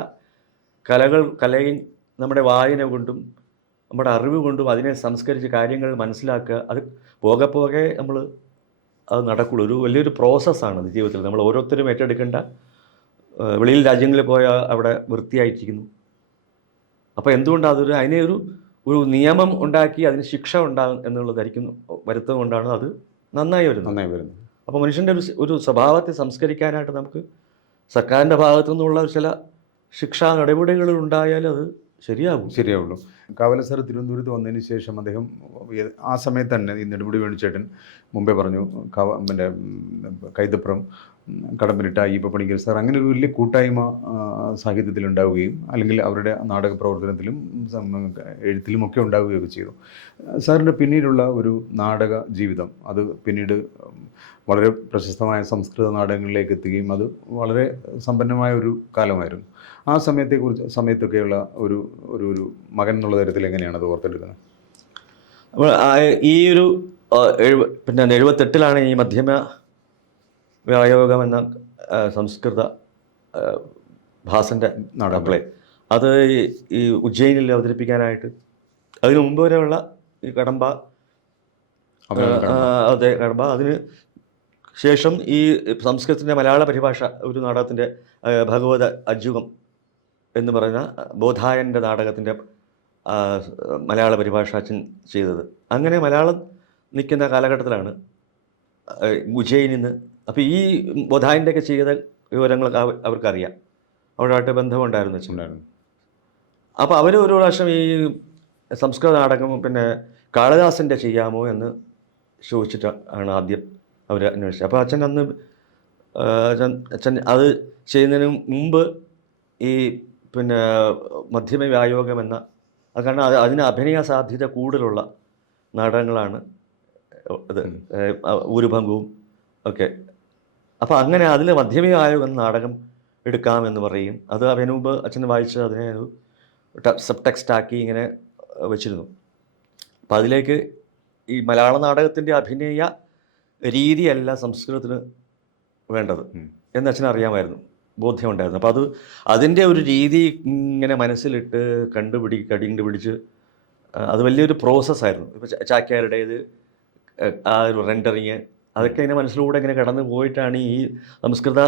കലയും നമ്മുടെ വായന കൊണ്ടും നമ്മുടെ അറിവ് കൊണ്ടും അതിനെ സംസ്കരിച്ച് കാര്യങ്ങൾ മനസ്സിലാക്കുക. അത് പോകെ നമ്മൾ അത് നടക്കുള്ളൂ. ഒരു വലിയൊരു പ്രോസസ്സാണ് അത് ജീവിതത്തിൽ. നമ്മൾ ഓരോരുത്തരും ഏറ്റെടുക്കേണ്ട. വെളിയിൽ രാജ്യങ്ങളിൽ പോയാൽ അവിടെ വൃത്തിയായിട്ടിരിക്കുന്നു. അപ്പോൾ എന്തുകൊണ്ടാണ് അതിനെ ഒരു നിയമം ഉണ്ടാക്കി അതിന് ശിക്ഷ ഉണ്ടാകും എന്നുള്ളതായിരിക്കും വരുത്തം കൊണ്ടാണ് അത് നന്നായി വരുന്നത്. അപ്പോൾ മനുഷ്യൻ്റെ ഒരു സ്വഭാവത്തെ സംസ്കരിക്കാനായിട്ട് നമുക്ക് സർക്കാരിൻ്റെ ഭാഗത്തു നിന്നുള്ള ചില ശിക്ഷാ നടപടികൾ ഉണ്ടായാൽ അത് ശരിയാവുള്ളൂ. കാവല സാർ തിരുവനന്തപുരത്ത് വന്നതിന് ശേഷം അദ്ദേഹം ആ സമയത്ത് തന്നെ ഈ നെടുമുടി വേണുചേട്ടൻ മുമ്പേ പറഞ്ഞു, പിന്നെ കൈതപ്രം, കടമ്പനിട്ട അയ്യപ്പ പണിക്കർ സാർ, അങ്ങനെ ഒരു വലിയ കൂട്ടായ്മ സാഹിത്യത്തിലുണ്ടാവുകയും അല്ലെങ്കിൽ അവരുടെ നാടക പ്രവർത്തനത്തിലും എഴുത്തിലും ഒക്കെ ഉണ്ടാവുകയൊക്കെ ചെയ്തു. സാറിൻ്റെ പിന്നീടുള്ള ഒരു നാടക ജീവിതം അത് പിന്നീട് വളരെ പ്രശസ്തമായ സംസ്കൃത നാടകങ്ങളിലേക്ക് എത്തുകയും അത് വളരെ സമ്പന്നമായ ഒരു കാലമായിരുന്നു. ആ സമയത്തൊക്കെയുള്ള ഒരു മകൻ എന്നുള്ള തരത്തിൽ എങ്ങനെയാണ് അത് ഓർത്തെടുക്കുന്നത്? ഈ പിന്നെ 78 ഈ മധ്യമ വ്യായോഗം എന്ന സംസ്കൃത ഭാസൻ്റെ നാടകങ്ങളെ അത് ഈ ഉജ്ജയിനിൽ അവതരിപ്പിക്കാനായിട്ട് അതിനു മുമ്പ് വരെയുള്ള ഈ കടമ്പ, അതിന് ശേഷം ഈ സംസ്കൃതത്തിൻ്റെ മലയാള പരിഭാഷ ഒരു നാടകത്തിൻ്റെ ഭഗവത അജ്ജുകം എന്ന് പറയുന്ന ബോധായൻ്റെ നാടകത്തിൻ്റെ ആ, മലയാള പരിഭാഷ അച്ഛൻ ചെയ്തത്. അങ്ങനെ മലയാളം നിൽക്കുന്ന കാലഘട്ടത്തിലാണ് ഉജ്ജയിനിൽ നിന്ന്. അപ്പോൾ ഈ ബൊധായിൻ്റെയൊക്കെ ചെയ്ത വിവരങ്ങളൊക്കെ അവർക്കറിയാം, അവരുമായിട്ട് ബന്ധമുണ്ടായിരുന്നു അച്ഛൻ. ഉണ്ടായിരുന്നു. അപ്പോൾ അവർ ഒരു പ്രാവശ്യം ഈ സംസ്കൃത നാടകം പിന്നെ കാളിദാസൻ്റെ ചെയ്യാമോ എന്ന് ചോദിച്ചിട്ട് ആണ് ആദ്യം അവർ അന്വേഷിച്ചത്. അപ്പോൾ അച്ഛൻ അന്ന് അച്ഛൻ അത് ചെയ്യുന്നതിന് മുമ്പ് ഈ പിന്നെ മധ്യമ വ്യായോഗം എന്ന കാരണം അതിന് അഭിനയ സാധ്യത കൂടുതലുള്ള നാടകങ്ങളാണ് ഇത്, ഊരുഭംഗവും ഒക്കെ. അപ്പോൾ അങ്ങനെ അതിൽ മധ്യമ വ്യായോഗം എന്ന നാടകം എടുക്കാമെന്ന് പറയും. അത് അതിനു മുമ്പ് അച്ഛൻ വായിച്ച് അതിനെ ഒരു സബ് ടെക്സ്റ്റാക്കി ഇങ്ങനെ വെച്ചിരുന്നു. അപ്പം അതിലേക്ക് ഈ മലയാള നാടകത്തിൻ്റെ അഭിനയ രീതിയല്ല സംസ്കൃതത്തിന് വേണ്ടത് എന്ന് അച്ഛന് അറിയാമായിരുന്നു, ബോധ്യമുണ്ടായിരുന്നു. അപ്പോൾ അതിൻ്റെ ഒരു രീതി ഇങ്ങനെ മനസ്സിലിട്ട് കണ്ടുപിടിച്ച് അത് വലിയൊരു പ്രോസസ്സായിരുന്നു. ഇപ്പോൾ ചാക്യാരുടേത് ആ ഒരു റെൻഡറിങ് അതൊക്കെ ഇങ്ങനെ മനസ്സിലൂടെ ഇങ്ങനെ കടന്നു പോയിട്ടാണ് ഈ സംസ്കൃത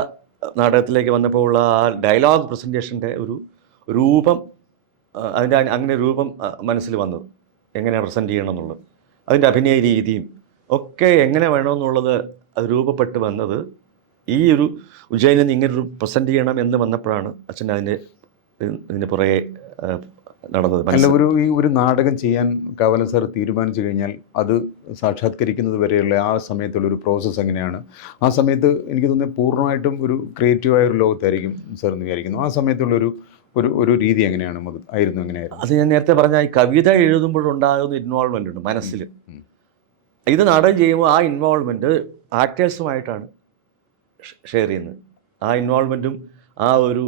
നാടകത്തിലേക്ക് വന്നപ്പോൾ ഉള്ള ആ ഡയലോഗ് പ്രസൻറ്റേഷൻ്റെ ഒരു രൂപം, അതിൻ്റെ അങ്ങനെ രൂപം മനസ്സിൽ വന്നത്, എങ്ങനെ പ്രസൻറ്റ് ചെയ്യണം എന്നുള്ളത്, അതിൻ്റെ അഭിനയ രീതിയും ഒക്കെ എങ്ങനെ വേണമെന്നുള്ളത് അത് രൂപപ്പെട്ട് വന്നത് ഈ ഒരു ഉജ്ജയിനിൽ നിന്ന് ഇങ്ങനൊരു പ്രസൻറ്റ് ചെയ്യണം എന്ന് വന്നപ്പോഴാണ് അച്ഛൻ ഇതിൻ്റെ പുറകെ നടന്നത്. അല്ല, ഒരു നാടകം ചെയ്യാൻ കാവലൻ സാർ തീരുമാനിച്ചു കഴിഞ്ഞാൽ അത് സാക്ഷാത്കരിക്കുന്നത് വരെയുള്ള ആ സമയത്തുള്ള ഒരു പ്രോസസ്സ് എങ്ങനെയാണ്? ആ സമയത്ത് എനിക്ക് തോന്നുന്നത് പൂർണ്ണമായിട്ടും ഒരു ക്രിയേറ്റീവായ ഒരു ലോകത്തായിരിക്കും സാർ എന്ന് വിചാരിക്കുന്നു. ആ സമയത്തുള്ള ഒരു രീതി എങ്ങനെയാണ് ആയിരുന്നു? എങ്ങനെയായിരുന്നു അത്? ഞാൻ നേരത്തെ പറഞ്ഞ ഈ കവിത എഴുതുമ്പോഴുണ്ടാകുന്ന ഇൻവോൾവ്മെൻ്റ് ഉണ്ട് മനസ്സിൽ. ഇത് നാടകം ചെയ്യുമ്പോൾ ആ ഇൻവോൾവ്മെൻറ്റ് ആക്ടേഴ്സുമായിട്ടാണ് ഷെയർ ചെയ്യുന്നത്. ആ ഇൻവോൾവ്മെൻറ്റും ആ ഒരു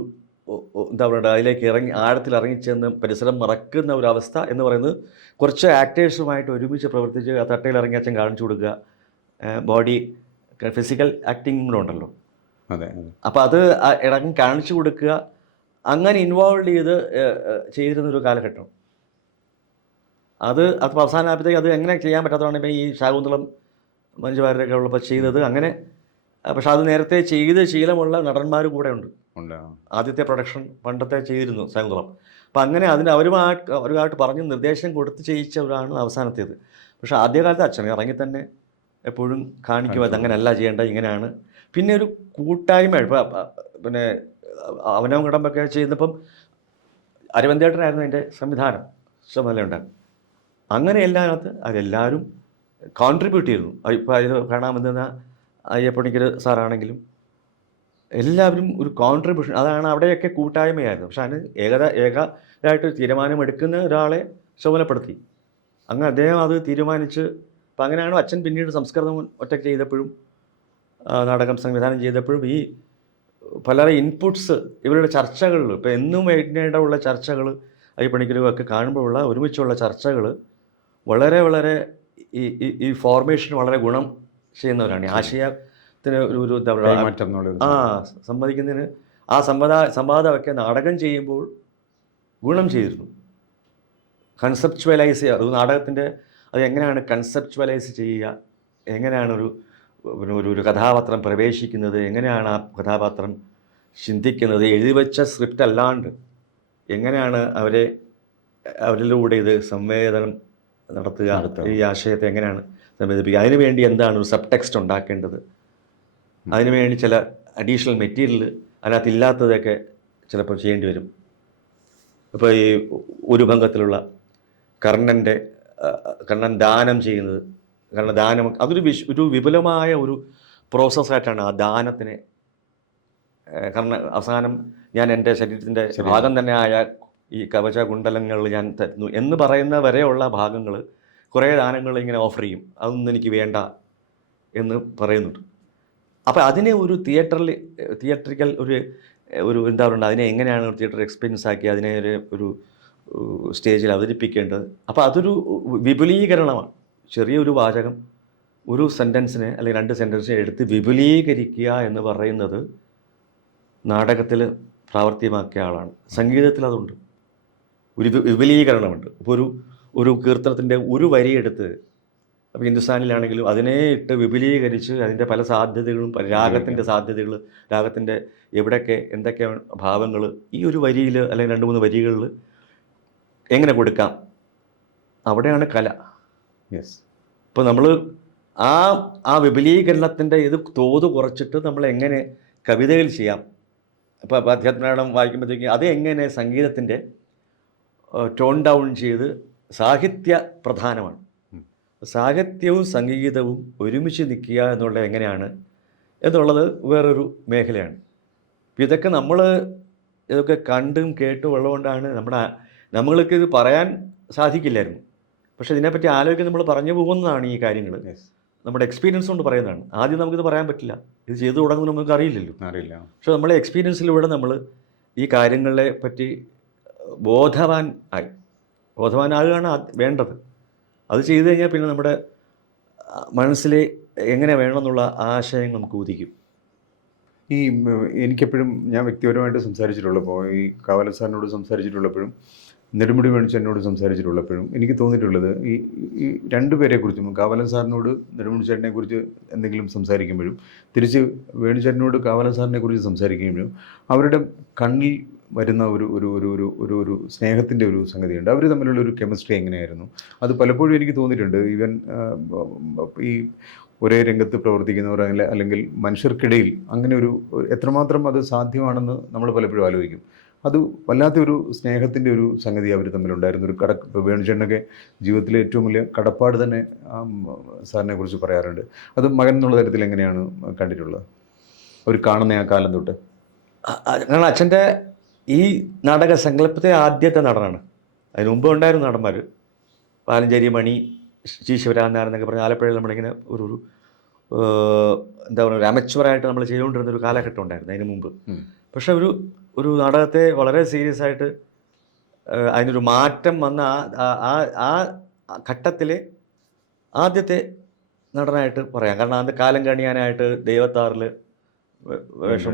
എന്താ പറയുക, അതിലേക്ക് ആഴത്തിൽ ഇറങ്ങിച്ചെന്ന് പരിസരം മറക്കുന്ന ഒരു അവസ്ഥ എന്ന് പറയുന്നത് കുറച്ച് ആക്ടേഴ്സുമായിട്ട് ഒരുമിച്ച് പ്രവർത്തിച്ച് ആ തട്ടയിൽ ഇറങ്ങി അച്ഛൻ കാണിച്ചു കൊടുക്കുക, ബോഡി ഫിസിക്കൽ ആക്ടിങ് കൂടെ ഉണ്ടല്ലോ. അതെ. അപ്പോൾ അത് ഇറങ്ങി കാണിച്ചു കൊടുക്കുക, അങ്ങനെ ഇൻവോൾവ് ചെയ്തിരുന്നൊരു കാലഘട്ടം. അത് അവസാനമായപ്പോഴത്തേക്ക് അത് എങ്ങനെ ചെയ്യാൻ പറ്റാത്തതാണ് ഇപ്പോൾ ഈ ശാകുന്തളം മഞ്ജു വാര്യരൊക്കെ ഉള്ളപ്പോൾ ചെയ്തത് അങ്ങനെ. പക്ഷെ അത് നേരത്തെ ചെയ്ത് ശീലമുള്ള നടന്മാർ കൂടെ ഉണ്ട്. ആദ്യത്തെ പ്രൊഡക്ഷൻ പണ്ടത്തെ ചെയ്തിരുന്നു ശാകുന്തളം. അപ്പം അങ്ങനെ അവരുമായിട്ട് പറഞ്ഞ് നിർദ്ദേശം കൊടുത്ത് ചെയ്യിച്ചവരാണ് അവസാനത്തേത്. പക്ഷെ ആദ്യകാലത്ത് അച്ഛൻ ഇറങ്ങി തന്നെ എപ്പോഴും കാണിക്കും അതങ്ങനെയല്ല ചെയ്യേണ്ടത്, ഇങ്ങനെയാണ്. പിന്നെ ഒരു കൂട്ടായ്മ, ഇപ്പം പിന്നെ അവനവൻ കിടമ്പൊക്കെ ചെയ്യുന്നപ്പം അരവിന്ദേട്ടനായിരുന്നു അതിൻ്റെ സംവിധാനം, ചുമതലയുണ്ടായിരുന്നു. അങ്ങനെ എല്ലാത്തിനകത്ത് അതെല്ലാവരും കോൺട്രിബ്യൂട്ട് ചെയ്തിരുന്നു. ഇപ്പോൾ അതിൽ കാണാമെന്ന അയ്യപ്പണിക്കർ സാറാണെങ്കിലും എല്ലാവരും ഒരു കോൺട്രിബ്യൂഷൻ, അതാണ് അവിടെയൊക്കെ കൂട്ടായ്മയായിരുന്നു. പക്ഷെ അതിന് ഏകമായിട്ട് തീരുമാനമെടുക്കുന്ന ഒരാളെ ചുമതലപ്പെടുത്തി. അങ്ങനെ അദ്ദേഹം അത് തീരുമാനിച്ച്. അപ്പം അങ്ങനെയാണ് അച്ഛൻ പിന്നീട് സംസ്കൃതം ഒറ്റയ്ക്ക് ചെയ്തപ്പോഴും നാടകം സംവിധാനം ചെയ്തപ്പോഴും ഈ പല ഇൻപുട്സ് ഇവരുടെ ചർച്ചകളിൽ, ഇപ്പോൾ എന്നും ഉള്ള ചർച്ചകൾ അയ്യപ്പണിക്കരും ഒക്കെ കാണുമ്പോഴുള്ള ഒരുമിച്ചുള്ള ചർച്ചകൾ വളരെ വളരെ ഈ ഫോർമേഷൻ വളരെ ഗുണം ചെയ്യുന്നവരാണ്. ആശയത്തിന് ഒരു എന്താ പറയുക, സംവദിക്കുന്നതിന് ആ സംവാദമൊക്കെ നാടകം ചെയ്യുമ്പോൾ ഗുണം ചെയ്തിരുന്നു. കൺസെപ്ച്വലൈസ് ചെയ്യുക, ഒരു നാടകത്തിൻ്റെ അത് എങ്ങനെയാണ് കൺസെപ്ച്വലൈസ് ചെയ്യുക, എങ്ങനെയാണ് ഒരു കഥാപാത്രം പ്രവേശിക്കുന്നത്, എങ്ങനെയാണ് ആ കഥാപാത്രം ചിന്തിക്കുന്നത്, എഴുതിവെച്ച സ്ക്രിപ്റ്റ് അല്ലാണ്ട് എങ്ങനെയാണ് അവരിലൂടെ ഇത് സംവേദനം നടത്തുക, ഈ ആശയത്തെ എങ്ങനെയാണ് സംവേദിപ്പിക്കുക, അതിനുവേണ്ടി എന്താണ് ഒരു സബ് ടെക്സ്റ്റ് ഉണ്ടാക്കേണ്ടത്, അതിനുവേണ്ടി ചില അഡീഷണൽ മെറ്റീരിയൽ അതിനകത്തില്ലാത്തതൊക്കെ ചിലപ്പോൾ ചെയ്യേണ്ടി വരും. ഇപ്പോൾ ഈ ഒരു ഭംഗത്തിലുള്ള കർണൻ ദാനം ചെയ്യുന്നത്, കാരണം ദാനം അതൊരു വിപുലമായ ഒരു പ്രോസസ്സായിട്ടാണ് ആ ദാനത്തിനെ. കാരണം അവസാനം ഞാൻ എൻ്റെ ശരീരത്തിൻ്റെ ഭാഗം തന്നെ ആയ ഈ കവച കുണ്ടലങ്ങൾ ഞാൻ തരുന്നു എന്ന് പറയുന്ന വരെയുള്ള ഭാഗങ്ങൾ കുറേ ദാനങ്ങൾ ഇങ്ങനെ ഓഫർ ചെയ്യും. അതൊന്നും എനിക്ക് വേണ്ട എന്ന് പറയുന്നുണ്ട്. അപ്പോൾ അതിനെ ഒരു തിയേറ്ററിക്കൽ ഒരു എന്താ പറയുക, അതിനെ എങ്ങനെയാണ് ഒരു തിയേറ്റർ എക്സ്പീരിയൻസ് ആക്കി അതിനെ ഒരു സ്റ്റേജിൽ അവതരിപ്പിക്കേണ്ടത്. അപ്പോൾ അതൊരു വിപുലീകരണമാണ്. ചെറിയൊരു വാചകം, ഒരു സെൻറ്റൻസിനെ അല്ലെങ്കിൽ 2 സെൻറ്റൻസിനെ എടുത്ത് വിപുലീകരിക്കുക എന്ന് പറയുന്നത് നാടകത്തിൽ പ്രാവർത്തികമാക്കിയ ആളാണ്. സംഗീതത്തിൽ അതുണ്ട്, ഒരു വിപുലീകരണമുണ്ട്. ഇപ്പോൾ ഒരു കീർത്തനത്തിൻ്റെ ഒരു വരിയെടുത്ത്, അപ്പോൾ ഹിന്ദുസ്ഥാനിലാണെങ്കിലും അതിനെ ഇട്ട് വിപുലീകരിച്ച് അതിൻ്റെ പല സാധ്യതകളും, രാഗത്തിൻ്റെ സാധ്യതകൾ, രാഗത്തിൻ്റെ എവിടെയൊക്കെ എന്തൊക്കെ ഭാവങ്ങൾ ഈ ഒരു വരിയിൽ അല്ലെങ്കിൽ 2-3 വരികളിൽ എങ്ങനെ കൊടുക്കാം, അവിടെയാണ് കല. യെസ്. ഇപ്പോൾ നമ്മൾ ആ ആ വിപുലീകരണത്തിൻ്റെ ഇത് തോത് കുറച്ചിട്ട് നമ്മൾ എങ്ങനെ കവിതയിൽ ചെയ്യാം. ഇപ്പോൾ അധ്യാത്മനാടം വായിക്കുമ്പോഴത്തേക്ക് അത് എങ്ങനെ സംഗീതത്തിൻ്റെ ടോൺ ഡൗൺ ചെയ്ത് സാഹിത്യ പ്രധാനമാണ്. സാഹിത്യവും സംഗീതവും ഒരുമിച്ച് നിൽക്കുക എന്നുള്ളത് എങ്ങനെയാണ് എന്നുള്ളത് വേറൊരു മേഖലയാണ്. അപ്പോൾ ഇതൊക്കെ ഇതൊക്കെ കണ്ടും കേട്ടും ഉള്ളതുകൊണ്ടാണ് നമ്മൾക്ക് ഇത് പറയാൻ സാധിക്കില്ലായിരുന്നു. പക്ഷേ ഇതിനെപ്പറ്റി ആലോചിക്കാൻ നമ്മൾ പറഞ്ഞു പോകുന്നതാണ് ഈ കാര്യങ്ങൾ. നമ്മുടെ എക്സ്പീരിയൻസ് കൊണ്ട് പറയുന്നതാണ്. ആദ്യം നമുക്കിത് പറയാൻ പറ്റില്ല, ഇത് ചെയ്തു തുടങ്ങുന്നത് നമുക്ക് അറിയില്ല. പക്ഷേ നമ്മളെ എക്സ്പീരിയൻസിലൂടെ നമ്മൾ ഈ കാര്യങ്ങളെ പറ്റി ബോധവാനാകുകയാണ് വേണ്ടത്. അത് ചെയ്തു കഴിഞ്ഞാൽ പിന്നെ നമ്മുടെ മനസ്സിൽ എങ്ങനെ വേണമെന്നുള്ള ആശയം നമുക്ക് ഉദിക്കും. എനിക്കെപ്പോഴും ഞാൻ വ്യക്തിപരമായിട്ട് സംസാരിച്ചിട്ടുള്ളപ്പോൾ, ഈ കാവാലൻ സാറിനോട് സംസാരിച്ചിട്ടുള്ളപ്പോഴും നെടുമുടി വേണുചേട്ടനോട് സംസാരിച്ചിട്ടുള്ളപ്പോഴും എനിക്ക് തോന്നിയിട്ടുള്ളത് ഈ രണ്ടുപേരെക്കുറിച്ചും, കാവാലൻ സാറിനോട് നെടുമുടി ചേട്ടനെക്കുറിച്ച് എന്തെങ്കിലും സംസാരിക്കുമ്പോഴും തിരിച്ച് വേണുചേട്ടനോട് കാവാലൻ സാറിനെക്കുറിച്ച് സംസാരിക്കുമ്പോഴും അവരുടെ കണ്ണിൽ വരുന്ന ഒരു ഒരു ഒരു ഒരു ഒരു ഒരു സ്നേഹത്തിൻ്റെ ഒരു സംഗതിയുണ്ട്. അവർ തമ്മിലുള്ള ഒരു കെമിസ്ട്രി എങ്ങനെയായിരുന്നു അത് പലപ്പോഴും എനിക്ക് തോന്നിയിട്ടുണ്ട്. ഈവൻ ഈ ഒരേ രംഗത്ത് പ്രവർത്തിക്കുന്നവർ അല്ലെങ്കിൽ മനുഷ്യർക്കിടയിൽ അങ്ങനെ എത്രമാത്രം അത് സാധ്യമാണെന്ന് നമ്മൾ പലപ്പോഴും ആലോചിക്കും. അത് വല്ലാത്തൊരു സ്നേഹത്തിൻ്റെ ഒരു സംഗതി അവർ തമ്മിലുണ്ടായിരുന്നു. വേണുചേട്ടനൊക്കെ ജീവിതത്തിലെ ഏറ്റവും വലിയ കടപ്പാട് തന്നെ സാറിനെ കുറിച്ച് പറയാറുണ്ട്. അത് മകൻ എന്നുള്ള തരത്തിൽ എങ്ങനെയാണ് കണ്ടിട്ടുള്ളത് അവർ കാണുന്ന ആ കാലം തൊട്ട്? കാരണം അച്ഛൻ്റെ ഈ നാടക സങ്കല്പത്തെ ആദ്യത്തെ നടനാണ്. അതിന് മുമ്പ് ഉണ്ടായിരുന്ന നടന്മാർ പാലഞ്ചേരി മണി, ജി ശിവരാമൻ എന്നൊക്കെ പറഞ്ഞ ആലപ്പുഴയിൽ നമ്മളിങ്ങനെ ഒരു എന്താ പറയുക, ഒരു അമച്വറായിട്ട് നമ്മൾ ചെയ്തുകൊണ്ടിരുന്ന ഒരു കാലഘട്ടം ഉണ്ടായിരുന്നു അതിന് മുമ്പ്. പക്ഷെ ഒരു നാടകത്തെ വളരെ സീരിയസ് ആയിട്ട് അതിനൊരു മാറ്റം വന്ന ആ ഘട്ടത്തിലെ ആദ്യത്തെ നടനായിട്ട് പറയാം. കാരണം അത് കാലം കണിയാനായിട്ട് ദൈവത്താറിൽ വേഷം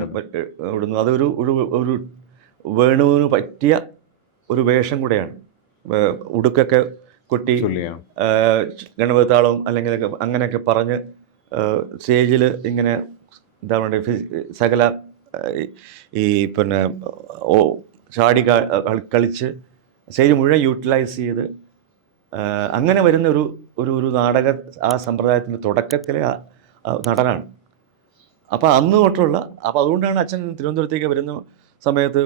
ഇടുന്നു. അതൊരു ഒരു വേണുവിന് പറ്റിയ ഒരു വേഷം കൂടെയാണ്. ഉടുക്കൊക്കെ കൊട്ടി ഗണപതി താളവും അല്ലെങ്കിൽ അങ്ങനെയൊക്കെ പറഞ്ഞ് സ്റ്റേജിൽ ഇങ്ങനെ എന്താ പറയുക, സകല ഈ പിന്നെ ചാടി കളിച്ച് സ്റ്റേജ് മുഴുവൻ യൂട്ടിലൈസ് ചെയ്ത് അങ്ങനെ വരുന്ന ഒരു നാടക ആ സമ്പ്രദായത്തിൻ്റെ തുടക്കത്തിലെ നടനാണ്. അപ്പോൾ അന്ന് തൊട്ടുള്ള അതുകൊണ്ടാണ് അച്ഛൻ തിരുവനന്തപുരത്തേക്ക് വരുന്ന സമയത്ത്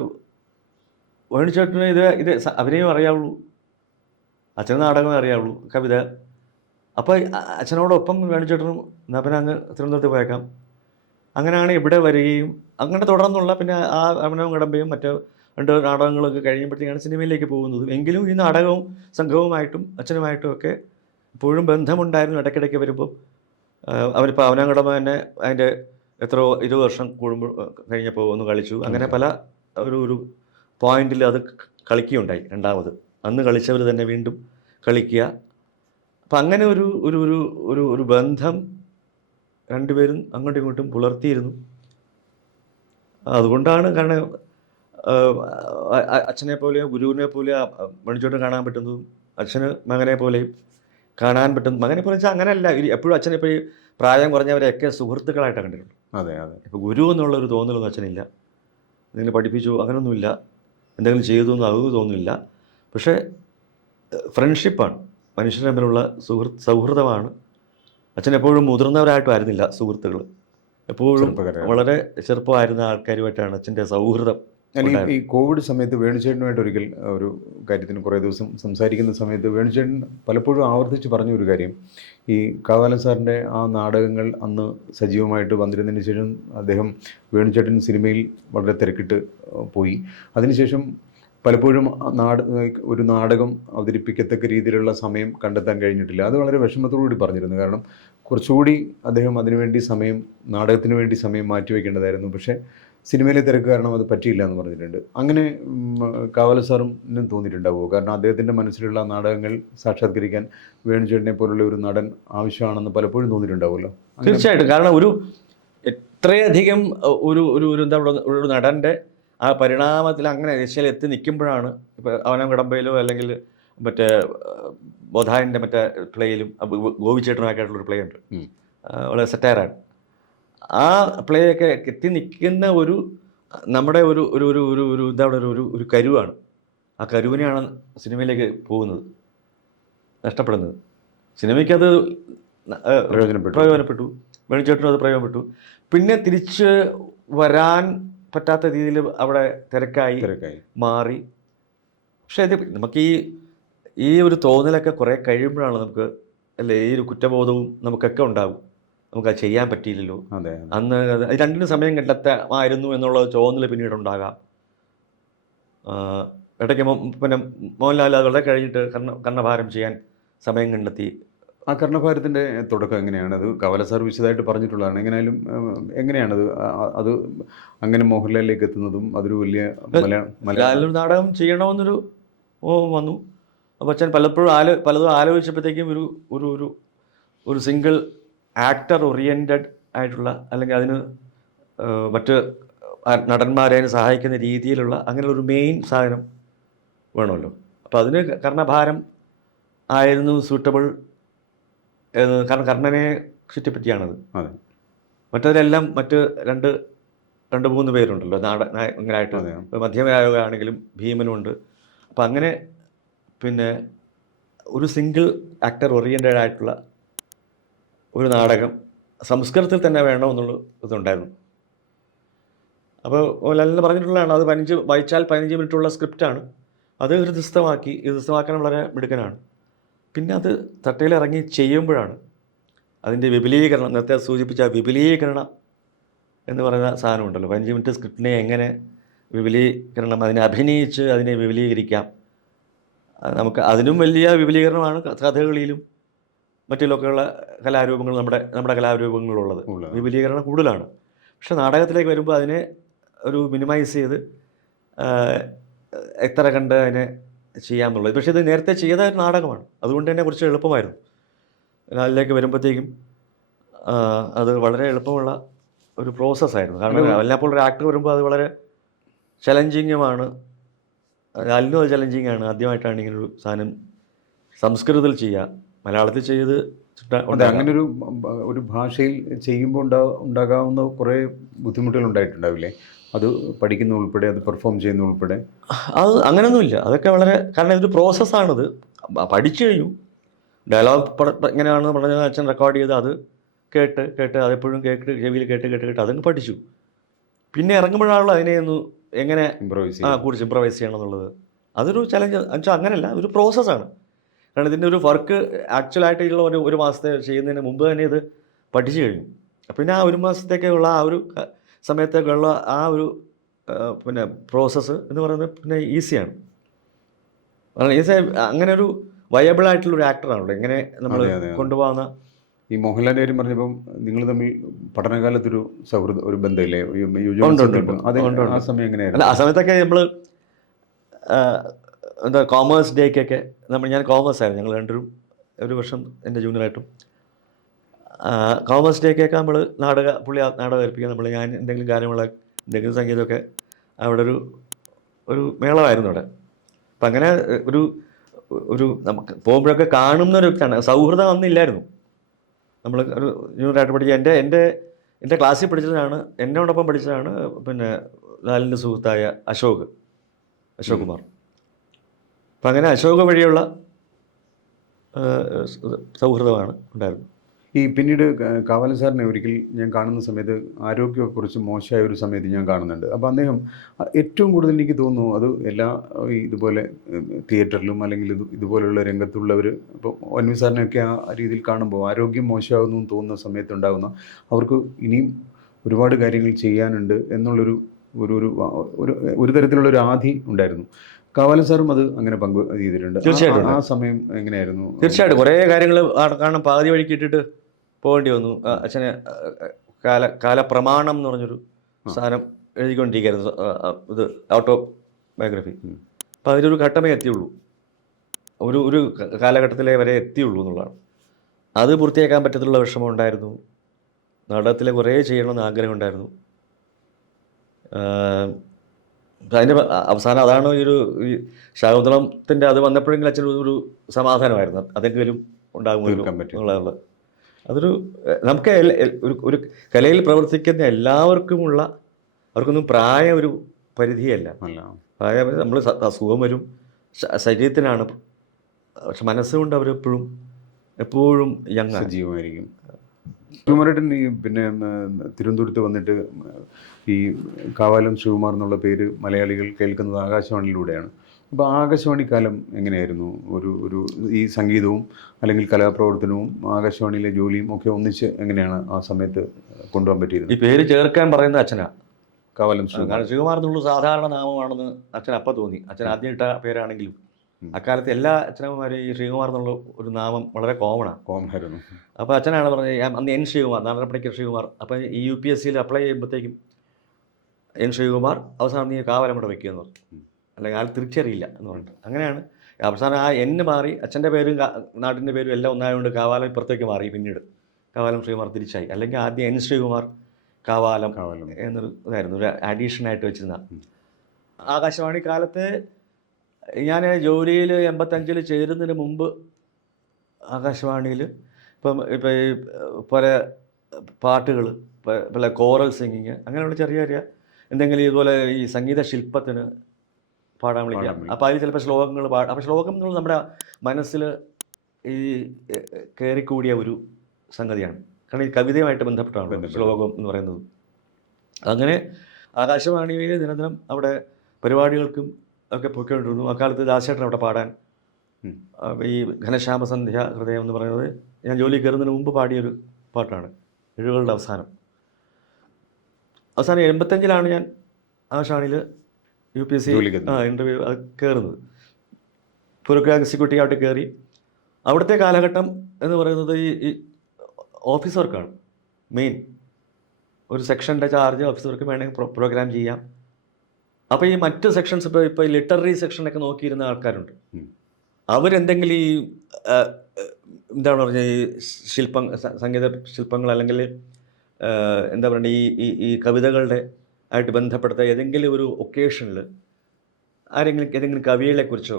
വേണുചേട്ടന് ഇത് അഭിനയം അറിയാവുള്ളൂ, അച്ഛന് നാടകമേ അറിയാവുള്ളൂ, കവിത. അപ്പോൾ അച്ഛനോടൊപ്പം വേണുചേട്ടനും എന്നാൽ പിന്നെ അങ്ങ് തിരുവനന്തപുരത്ത് പോയേക്കാം. അങ്ങനെയാണ് ഇവിടെ വരികയും അങ്ങനെ തുടർന്നുള്ള പിന്നെ ആ അവനവും കടമ്പയും മറ്റ് 2 നാടകങ്ങളൊക്കെ കഴിയുമ്പോഴത്തേക്കാണ് സിനിമയിലേക്ക് പോകുന്നത്. എങ്കിലും ഈ നാടകവും സംഘവുമായിട്ടും അച്ഛനുമായിട്ടും ഒക്കെ ഇപ്പോഴും ബന്ധമുണ്ടായിരുന്നു. ഇടയ്ക്കിടയ്ക്ക് വരുമ്പോൾ അവനിപ്പോൾ അവനവും കടമ്പ തന്നെ അതിൻ്റെ എത്രയോ 20 വർഷം കഴിഞ്ഞപ്പോൾ ഒന്ന് കളിച്ചു. അങ്ങനെ പല ഒരു പോയിന്റിൽ അത് കളിക്കുകയുണ്ടായി. രണ്ടാമത് അന്ന് കളിച്ചവർ തന്നെ വീണ്ടും കളിക്കുക. അപ്പം അങ്ങനെ ഒരു ബന്ധം രണ്ടുപേരും അങ്ങോട്ടും ഇങ്ങോട്ടും പുലർത്തിയിരുന്നു. അതുകൊണ്ടാണ് കാരണം അച്ഛനെ പോലെയോ ഗുരുവിനെ പോലെയോ വേണുചേട്ടൻ കാണാൻ പറ്റുന്നതും അച്ഛന് മകനെ പോലെയും കാണാൻ പറ്റും. മകനെ പോലെ വെച്ചാൽ അങ്ങനെയല്ല, എപ്പോഴും അച്ഛനെ ഇപ്പോൾ ഈ പ്രായം കുറഞ്ഞവരെയൊക്കെ സുഹൃത്തുക്കളായിട്ടാണ് കണ്ടിട്ടുണ്ട്. അതെ അതെ. ഇപ്പോൾ ഗുരു എന്നുള്ളൊരു തോന്നലൊന്നും അച്ഛനില്ല. എന്തെങ്കിലും പഠിപ്പിച്ചു അങ്ങനെയൊന്നുമില്ല, എന്തെങ്കിലും ചെയ്തു എന്നും അതൊന്നും തോന്നുന്നില്ല. പക്ഷേ ഫ്രണ്ട്ഷിപ്പാണ്, മനുഷ്യർ തമ്മിലുള്ള സൗഹൃദമാണ്. അച്ഛൻ എപ്പോഴും മുതിർന്നവരായിട്ടും ആയിരുന്നില്ല സുഹൃത്തുക്കൾ, എപ്പോഴും വളരെ ചെറുപ്പമായിരുന്ന ആൾക്കാരുമായിട്ടാണ് അച്ഛൻ്റെ സൗഹൃദം. ഈ കോവിഡ് സമയത്ത് വേണുചേട്ടനുമായിട്ട് ഒരിക്കൽ ഒരു കാര്യത്തിന് കുറേ ദിവസം സംസാരിക്കുന്ന സമയത്ത് വേണുചേട്ടൻ പലപ്പോഴും ആവർത്തിച്ച് പറഞ്ഞ ഒരു കാര്യം, ഈ കാവാലൻ സാറിൻ്റെ ആ നാടകങ്ങൾ അന്ന് സജീവമായിട്ട് വന്നിരുന്നതിന് ശേഷം അദ്ദേഹം വേണുചേട്ടൻ സിനിമയിൽ വളരെ തിരക്കിട്ട് പോയി. അതിനുശേഷം പലപ്പോഴും ഒരു നാടകം അവതരിപ്പിക്കത്തക്ക രീതിയിലുള്ള സമയം കണ്ടെത്താൻ കഴിഞ്ഞിട്ടില്ല. അത് വളരെ വിഷമത്തോടുകൂടി പറഞ്ഞിരുന്നു. കാരണം കുറച്ചുകൂടി അദ്ദേഹം നാടകത്തിന് വേണ്ടി സമയം മാറ്റിവെക്കേണ്ടതായിരുന്നു. പക്ഷേ സിനിമയിലെ തിരക്ക് കാരണം അത് പറ്റിയില്ല എന്ന് പറഞ്ഞിട്ടുണ്ട്. അങ്ങനെ കാവാലൻ സാറിനും തോന്നിയിട്ടുണ്ടാവുമോ? കാരണം അദ്ദേഹത്തിൻ്റെ മനസ്സിലുള്ള നാടകങ്ങൾ സാക്ഷാത്കരിക്കാൻ വേണുചേട്ടനെ പോലുള്ള ഒരു നടൻ ആവശ്യമാണെന്ന് പലപ്പോഴും തോന്നിയിട്ടുണ്ടാവുമല്ലോ. തീർച്ചയായിട്ടും. കാരണം എത്രയധികം എന്താ ഒരു നടൻ്റെ ആ പരിണാമത്തിൽ അങ്ങനെ ദിശയിൽ എത്തി നിൽക്കുമ്പോഴാണ് ഇപ്പോൾ അവനം കടമ്പയിലോ അല്ലെങ്കിൽ മറ്റേ ബോധായൻ്റെ മറ്റേ പ്ലേയിലും ഗോപിച്ചേട്ടനൊക്കെ ആയിട്ടുള്ളൊരു പ്ലേ ഉണ്ട്, വളരെ സെറ്റയറാണ്. ആ പ്ലേ ഒക്കെ എത്തി നിൽക്കുന്ന നമ്മുടെ എന്താ പറയുക ഒരു കരുവാണ്. ആ കരുവിനെയാണ് സിനിമയിലേക്ക് പോകുന്നത്, നഷ്ടപ്പെടുന്നത്. സിനിമയ്ക്കത് പ്രയോജനപ്പെട്ടു, വേണിച്ചേട്ടനും അത് പ്രയോജനപ്പെട്ടു. പിന്നെ തിരിച്ച് വരാൻ പറ്റാത്ത രീതിയിൽ അവിടെ തിരക്കായി മാറി. പക്ഷേ ഇത് നമുക്ക് ഈ ഒരു തോന്നലൊക്കെ കുറേ കഴിയുമ്പോഴാണ് നമുക്ക് അല്ലേ ഈ ഒരു കുറ്റബോധവും നമുക്കൊക്കെ ഉണ്ടാകും. നമുക്കത് ചെയ്യാൻ പറ്റിയില്ലല്ലോ, അന്ന് അത് രണ്ടിനും സമയം കണ്ടെത്താമായിരുന്നു എന്നുള്ള തോന്നൽ പിന്നീട് ഉണ്ടാകാം. ഇടയ്ക്ക് പിന്നെ മോഹൻലാൽ അത് വളരെ കഴിഞ്ഞിട്ട് കർണഭാരം ചെയ്യാൻ സമയം കണ്ടെത്തി. ആ കർണഭാരത്തിൻ്റെ തുടക്കം എങ്ങനെയാണ്? അത് കവല സാർ വിശദമായിട്ട് പറഞ്ഞിട്ടുള്ളതാണ്. എങ്ങനെയാണത് അത് അങ്ങനെ മോഹൻലാലിലേക്ക് എത്തുന്നതും അതൊരു വലിയ മലയാളം നാടകം ചെയ്യണമെന്നൊരു വന്നു. അപ്പോൾ അച്ഛൻ പലതും ആലോചിച്ചപ്പോഴത്തേക്കും ഒരു സിംഗിൾ ആക്ടർ ഓറിയൻറ്റഡ് ആയിട്ടുള്ള, അല്ലെങ്കിൽ അതിന് മറ്റ് നടന്മാരെ സഹായിക്കുന്ന രീതിയിലുള്ള അങ്ങനെ ഒരു മെയിൻ സാധനം വേണമല്ലോ. അപ്പോൾ അതിന് കർണഭാരം ആയിരുന്നു സൂട്ടബിൾ. കാരണം കർണനെ ചുറ്റിപ്പറ്റിയാണത്. മറ്റതിലെല്ലാം മറ്റ് രണ്ട് മൂന്ന് പേരുണ്ടല്ലോ നായകനായിട്ട്. മധ്യമനായകനാണെങ്കിലും ഭീമനുണ്ട്. അപ്പം അങ്ങനെ പിന്നെ ഒരു സിംഗിൾ ആക്ടർ ഓറിയൻറ്റഡ് ആയിട്ടുള്ള ഒരു നാടകം സംസ്കൃതത്തിൽ തന്നെ വേണമെന്നുള്ള ഇതുണ്ടായിരുന്നു. അപ്പോൾ മോഹൻലാലിന് പറഞ്ഞിട്ടുള്ളതാണ്, അത് വായിച്ചാൽ 15 മിനിറ്റുള്ള സ്ക്രിപ്റ്റാണ്. അത് ഹൃദിസ്ഥമാക്കാൻ വളരെ മിടുക്കനാണ്. പിന്നെ അത് തട്ടയിലിറങ്ങി ചെയ്യുമ്പോഴാണ് അതിൻ്റെ വിപുലീകരണം, നേരത്തെ സൂചിപ്പിച്ച വിപുലീകരണം എന്ന് പറയുന്ന സാധനമുണ്ടല്ലോ. 15 മിനിറ്റ് സ്ക്രിപ്റ്റിനെ എങ്ങനെ വിപുലീകരണം, അതിനെ അഭിനയിച്ച് അതിനെ വിപുലീകരിക്കാം. നമുക്ക് അതിനും വലിയ വിപുലീകരണമാണ് കഥകളിയിലും മറ്റിലൊക്കെയുള്ള കലാരൂപങ്ങൾ, നമ്മുടെ കലാരൂപങ്ങളുള്ളത്. വിപുലീകരണം കൂടുതലാണ്. പക്ഷെ നാടകത്തിലേക്ക് വരുമ്പോൾ അതിനെ ഒരു മിനിമൈസ് ചെയ്ത് എത്ര കണ്ട് അതിനെ ചെയ്യാമെന്നുള്ളത്. പക്ഷേ ഇത് നേരത്തെ ചെയ്ത ഒരു നാടകമാണ്, അതുകൊണ്ട് തന്നെ കുറച്ച് എളുപ്പമായിരുന്നു. അതിലേക്ക് വരുമ്പോഴത്തേക്കും അത് വളരെ എളുപ്പമുള്ള ഒരു പ്രോസസ്സായിരുന്നു. കാരണം എല്ലാപ്പോൾ ഒരു ആക്ടർ വരുമ്പോൾ അത് വളരെ ചലഞ്ചിങ്ങുമാണ്. അതിനും അത് ചലഞ്ചിങ്ങാണ്. ആദ്യമായിട്ടാണ് ഇങ്ങനൊരു സാധനം സംസ്കൃതത്തിൽ ചെയ്യുക. മലയാളത്തിൽ ചെയ്ത് അങ്ങനെ ഒരു ഭാഷയിൽ ചെയ്യുമ്പോൾ ഉണ്ടാകാവുന്ന കുറേ ബുദ്ധിമുട്ടുകൾ ഉണ്ടായിട്ടുണ്ടാവില്ലേ? അത് പഠിക്കുന്ന ഉൾപ്പെടെ, അത് പെർഫോം ചെയ്യുന്ന ഉൾപ്പെടെ. അത് അങ്ങനെയൊന്നുമില്ല. അതൊക്കെ വളരെ, കാരണം ഇതൊരു പ്രോസസ്സാണിത്. പഠിച്ചു കഴിഞ്ഞു. ഡയലോഗ് എങ്ങനെയാണെന്ന് പറഞ്ഞാൽ അച്ഛൻ റെക്കോർഡ് ചെയ്ത് അത് കേട്ട് അതെപ്പോഴും ചെവിയിൽ കേട്ട് അതങ്ങ് പഠിച്ചു. പിന്നെ ഇറങ്ങുമ്പോഴാണല്ലോ അതിനെ ഒന്ന് എങ്ങനെ കുറിച്ച് ഇംപ്രവൈസ് ചെയ്യണം എന്നുള്ളത്. അതൊരു ചലഞ്ച് വെച്ചാൽ അങ്ങനെയല്ല, ഒരു പ്രോസസ്സാണ്. കാരണം ഇതിൻ്റെ ഒരു വർക്ക് ആക്ച്വലായിട്ടുള്ള ഒരു മാസത്തെ ചെയ്യുന്നതിന് മുമ്പ് തന്നെ ഇത് പഠിച്ചു കഴിഞ്ഞു. പിന്നെ ആ ഒരു മാസത്തേക്കുള്ള ആ ഒരു സമയത്തേക്കുള്ള ആ ഒരു പിന്നെ പ്രോസസ്സ് എന്ന് പറയുന്നത് പിന്നെ ഈസിയാണ്. ഈസി. അങ്ങനെ ഒരു വയബിളായിട്ടുള്ളൊരു ആക്ടറാണല്ലോ എങ്ങനെ നമ്മൾ കൊണ്ടുപോകുന്ന. ഈ മോഹൻലാലിൻ്റെ കാര്യം പറഞ്ഞപ്പം നിങ്ങൾ തമ്മിൽ പഠനകാലത്തൊരു ഒരു ബന്ധമില്ലേ? ആ സമയം എങ്ങനെയായിരുന്നു? ആ സമയത്തൊക്കെ നമ്മൾ കോമേഴ്സ് ഡേക്കൊക്കെ ഞാൻ കോമേഴ്സ് ആയിരുന്നു, ഞങ്ങൾ രണ്ടുപേരും ഒരു വർഷം എൻ്റെ ജൂനിയറായിട്ടും. കോമേഴ്സ് ഡേക്കൊക്കെ നമ്മൾ പുള്ളി നാടകം ഏൽപ്പിക്കാൻ ഞാൻ എന്തെങ്കിലും കാര്യങ്ങളെ എന്തെങ്കിലും സംഗീതമൊക്കെ അവിടെ ഒരു മേളമായിരുന്നു അവിടെ. അപ്പം അങ്ങനെ ഒരു നമുക്ക് പോകുമ്പോഴൊക്കെ കാണുന്ന ഒരു വ്യക്തിയാണ്. സൗഹൃദം അന്നില്ലായിരുന്നു. നമ്മൾ ഒരു ജൂനിയറായിട്ട് പഠിക്കുക. എൻ്റെ ക്ലാസ്സിൽ പഠിച്ചതാണ്, എന്നോടൊപ്പം പഠിച്ചതാണ് പിന്നെ ലാലിൻ്റെ സുഹൃത്തായ അശോക് കുമാർ. അപ്പം അങ്ങനെ അശോക് വഴിയുള്ള സൗഹൃദമാണ് ഉണ്ടായിരുന്നത്. ഈ പിന്നീട് കാവാലൻ സാറിനെ ഒരിക്കൽ ഞാൻ കാണുന്ന സമയത്ത് ആരോഗ്യമൊക്കെ മോശമായ ഒരു സമയത്ത് ഞാൻ കാണുന്നുണ്ട്. അപ്പോൾ അദ്ദേഹം ഏറ്റവും കൂടുതൽ എനിക്ക് തോന്നുന്നു അത് എല്ലാ ഇതുപോലെ തിയേറ്ററിലും അല്ലെങ്കിൽ ഇതുപോലുള്ള രംഗത്തുള്ളവർ ഇപ്പോൾ ഒൻവി സാറിനെയൊക്കെ ആ രീതിയിൽ കാണുമ്പോൾ ആരോഗ്യം മോശമാകുന്നു എന്ന് തോന്നുന്ന സമയത്തുണ്ടാകുന്ന അവർക്ക് ഇനിയും ഒരുപാട് കാര്യങ്ങൾ ചെയ്യാനുണ്ട് എന്നുള്ളൊരു ഒരു തരത്തിലുള്ളൊരു ആധി ഉണ്ടായിരുന്നു. കാവാലൻ സാറും അത് അങ്ങനെ ചെയ്തിട്ടുണ്ട്. തീർച്ചയായിട്ടും. ആ സമയം എങ്ങനെയായിരുന്നു? തീർച്ചയായിട്ടും കുറേ കാര്യങ്ങൾ കാണാൻ പാതി വഴിക്ക് ഇട്ടിട്ട് പോകേണ്ടി വന്നു. അച്ഛനെ കാലപ്രമാണം എന്ന് പറഞ്ഞൊരു സാധനം എഴുതിക്കൊണ്ടിരിക്കുകയായിരുന്നു, ഇത് ഓട്ടോ ബയോഗ്രഫി. അപ്പം അതിലൊരു ഘട്ടമേ എത്തിയുള്ളൂ, ഒരു കാലഘട്ടത്തിലെ വരെ എത്തിയുള്ളൂ എന്നുള്ളതാണ്. അത് പൂർത്തിയാക്കാൻ പറ്റത്തുള്ള വിഷമം ഉണ്ടായിരുന്നു. നാടകത്തിലെ കുറേ ചെയ്യണമെന്ന് ആഗ്രഹം ഉണ്ടായിരുന്നു. അതിൻ്റെ അവസാനം അതാണ് ഈ ശാകുന്തളത്തിൻ്റെ അത് വന്നപ്പോഴെങ്കിലും അച്ഛൻ ഒരു സമാധാനമായിരുന്നു, അതെങ്കിലും ഉണ്ടാകുമല്ലോ എന്നുള്ളത്. അതൊരു നമുക്ക് ഒരു കലയിൽ പ്രവർത്തിക്കുന്ന എല്ലാവർക്കുമുള്ള, അവർക്കൊന്നും പ്രായം ഒരു പരിധിയല്ല. പ്രായം നമ്മൾ അസുഖം വരും, ശരീരത്തിനാണ്, പക്ഷെ മനസ്സുകൊണ്ട് അവരെപ്പോഴും എപ്പോഴും യങ് ആണ്. സജീവമായിരിക്കും. ശിവകുമാരേട്ടൻ ഈ പിന്നെ തിരുവനന്തപുരത്ത് വന്നിട്ട് ഈ കാവാലം ശിവകുമാർ എന്നുള്ള പേര് മലയാളികൾ കേൾക്കുന്നത് ആകാശവാണിയിലൂടെയാണ്. അപ്പോൾ ആകാശവാണി കാലം എങ്ങനെയായിരുന്നു? ഒരു ഈ സംഗീതവും അല്ലെങ്കിൽ കലാപ്രവർത്തനവും ആകാശവാണിയിലെ ജോലിയും ഒക്കെ ഒന്നിച്ച് എങ്ങനെയാണ് ആ സമയത്ത് കൊണ്ടുപോകാൻ പറ്റിയിരുന്നത്? ഈ പേര് ചേർക്കാൻ പറയുന്നത് അച്ഛനാ. കാവാലം ശിവകുമാർ. കാരണം ശ്രീകുമാർ എന്നുള്ള സാധാരണ നാമമാണെന്ന് അച്ഛൻ അപ്പം തോന്നി. അച്ഛൻ ആദ്യം ഇട്ട പേരാണെങ്കിലും അക്കാലത്ത് എല്ലാ അച്ഛനമ്മമാരും ഈ ശ്രീകുമാർ എന്നുള്ള ഒരു നാമം വളരെ കോമണാണ്. കോമായിരുന്നു. അപ്പോൾ അച്ഛനാണ് പറഞ്ഞത്, അന്ന് എൻ ശ്രീകുമാർ, നാരായണപ്പണിക്കർ ശ്രീകുമാർ. അപ്പോൾ ഈ UPSCയിൽ അപ്ലൈ ചെയ്യുമ്പോഴത്തേക്കും എൻ ശ്രീകുമാർ, അവസാനം നീ കാവാലം കൂടെ വെക്കുകയെന്ന് പറഞ്ഞു. അല്ലെങ്കിൽ ആൾ തിരിച്ചറിയില്ല എന്ന് പറഞ്ഞിട്ട് അങ്ങനെയാണ് അവസാനം ആ എന്ന് മാറി. അച്ഛൻ്റെ പേരും നാട്ടിൻ്റെ പേരും എല്ലാം ഒന്നായതുകൊണ്ട് കാവാലം ഇപ്പുറത്തേക്ക് മാറി. പിന്നീട് കാവാലം ശ്രീകുമാർ തിരിച്ചായി. അല്ലെങ്കിൽ ആദ്യം എൻ ശ്രീകുമാർ കാവാലം എന്നൊരു ഇതായിരുന്നു, ഒരു അഡീഷനായിട്ട് വെച്ചിരുന്ന. ആകാശവാണി കാലത്ത് ഞാൻ ജോലിയിൽ 85 ചേരുന്നതിന് മുമ്പ് ആകാശവാണിയിൽ ഇപ്പം ഈ പല പാട്ടുകൾ, പല കോറൽ സിംഗിങ്, അങ്ങനെയുള്ള ചെറിയ ചെറിയ എന്തെങ്കിലും ഇതുപോലെ ഈ സംഗീത ശില്പത്തിന് പാടാൻ വിളിക്കാം. അപ്പോൾ അതിൽ ചിലപ്പോൾ ശ്ലോകങ്ങൾ പാടും. അപ്പോൾ ശ്ലോകം എന്നുള്ളത് നമ്മുടെ മനസ്സിൽ ഈ കയറിക്കൂടിയ ഒരു സംഗതിയാണ്. കാരണം ഈ കവിതയുമായിട്ട് ബന്ധപ്പെട്ടാണ് ശ്ലോകം എന്ന് പറയുന്നത്. അങ്ങനെ ആകാശവാണിയിൽ ദിനദിനം അവിടെ പരിപാടികൾക്കും ഒക്കെ പോയിക്കൊണ്ടിരുന്നു. അക്കാലത്ത് ദാസേട്ടൻ അവിടെ പാടാൻ, ഈ ഘനശ്യാമസന്ധ്യ ഹൃദയം എന്ന് പറയുന്നത് ഞാൻ ജോലി കയറുന്നതിന് മുമ്പ് പാടിയൊരു പാട്ടാണ്. 70കളുടെ അവസാനം 85 ഞാൻ ആകാശവാണിയിൽ UPSC ഇൻ്റർവ്യൂ കയറുന്നത്. പ്രോഗ്രാം എക്സിക്യൂട്ടീവായിട്ട് കയറി. അവിടുത്തെ കാലഘട്ടം എന്ന് പറയുന്നത് ഈ ഓഫീസ് വർക്കാണ് മെയിൻ. ഒരു സെക്ഷൻ്റെ ചാർജ് ഓഫീസ് വർക്ക് വേണമെങ്കിൽ പ്രോഗ്രാം ചെയ്യാം. അപ്പോൾ ഈ മറ്റ് സെക്ഷൻസ് ഇപ്പോൾ ഈ ലിറ്റററി സെക്ഷനൊക്കെ നോക്കിയിരുന്ന ആൾക്കാരുണ്ട്. അവരെന്തെങ്കിലും ഈ എന്താണ് പറഞ്ഞാൽ ഈ സംഗീത ശില്പങ്ങൾ അല്ലെങ്കിൽ എന്താ പറയുക ഈ കവിതകളുടെ ആയിട്ട് ബന്ധപ്പെടുത്ത ഏതെങ്കിലും ഒരു ഒക്കേഷനിൽ ഏതെങ്കിലും കവികളെക്കുറിച്ചോ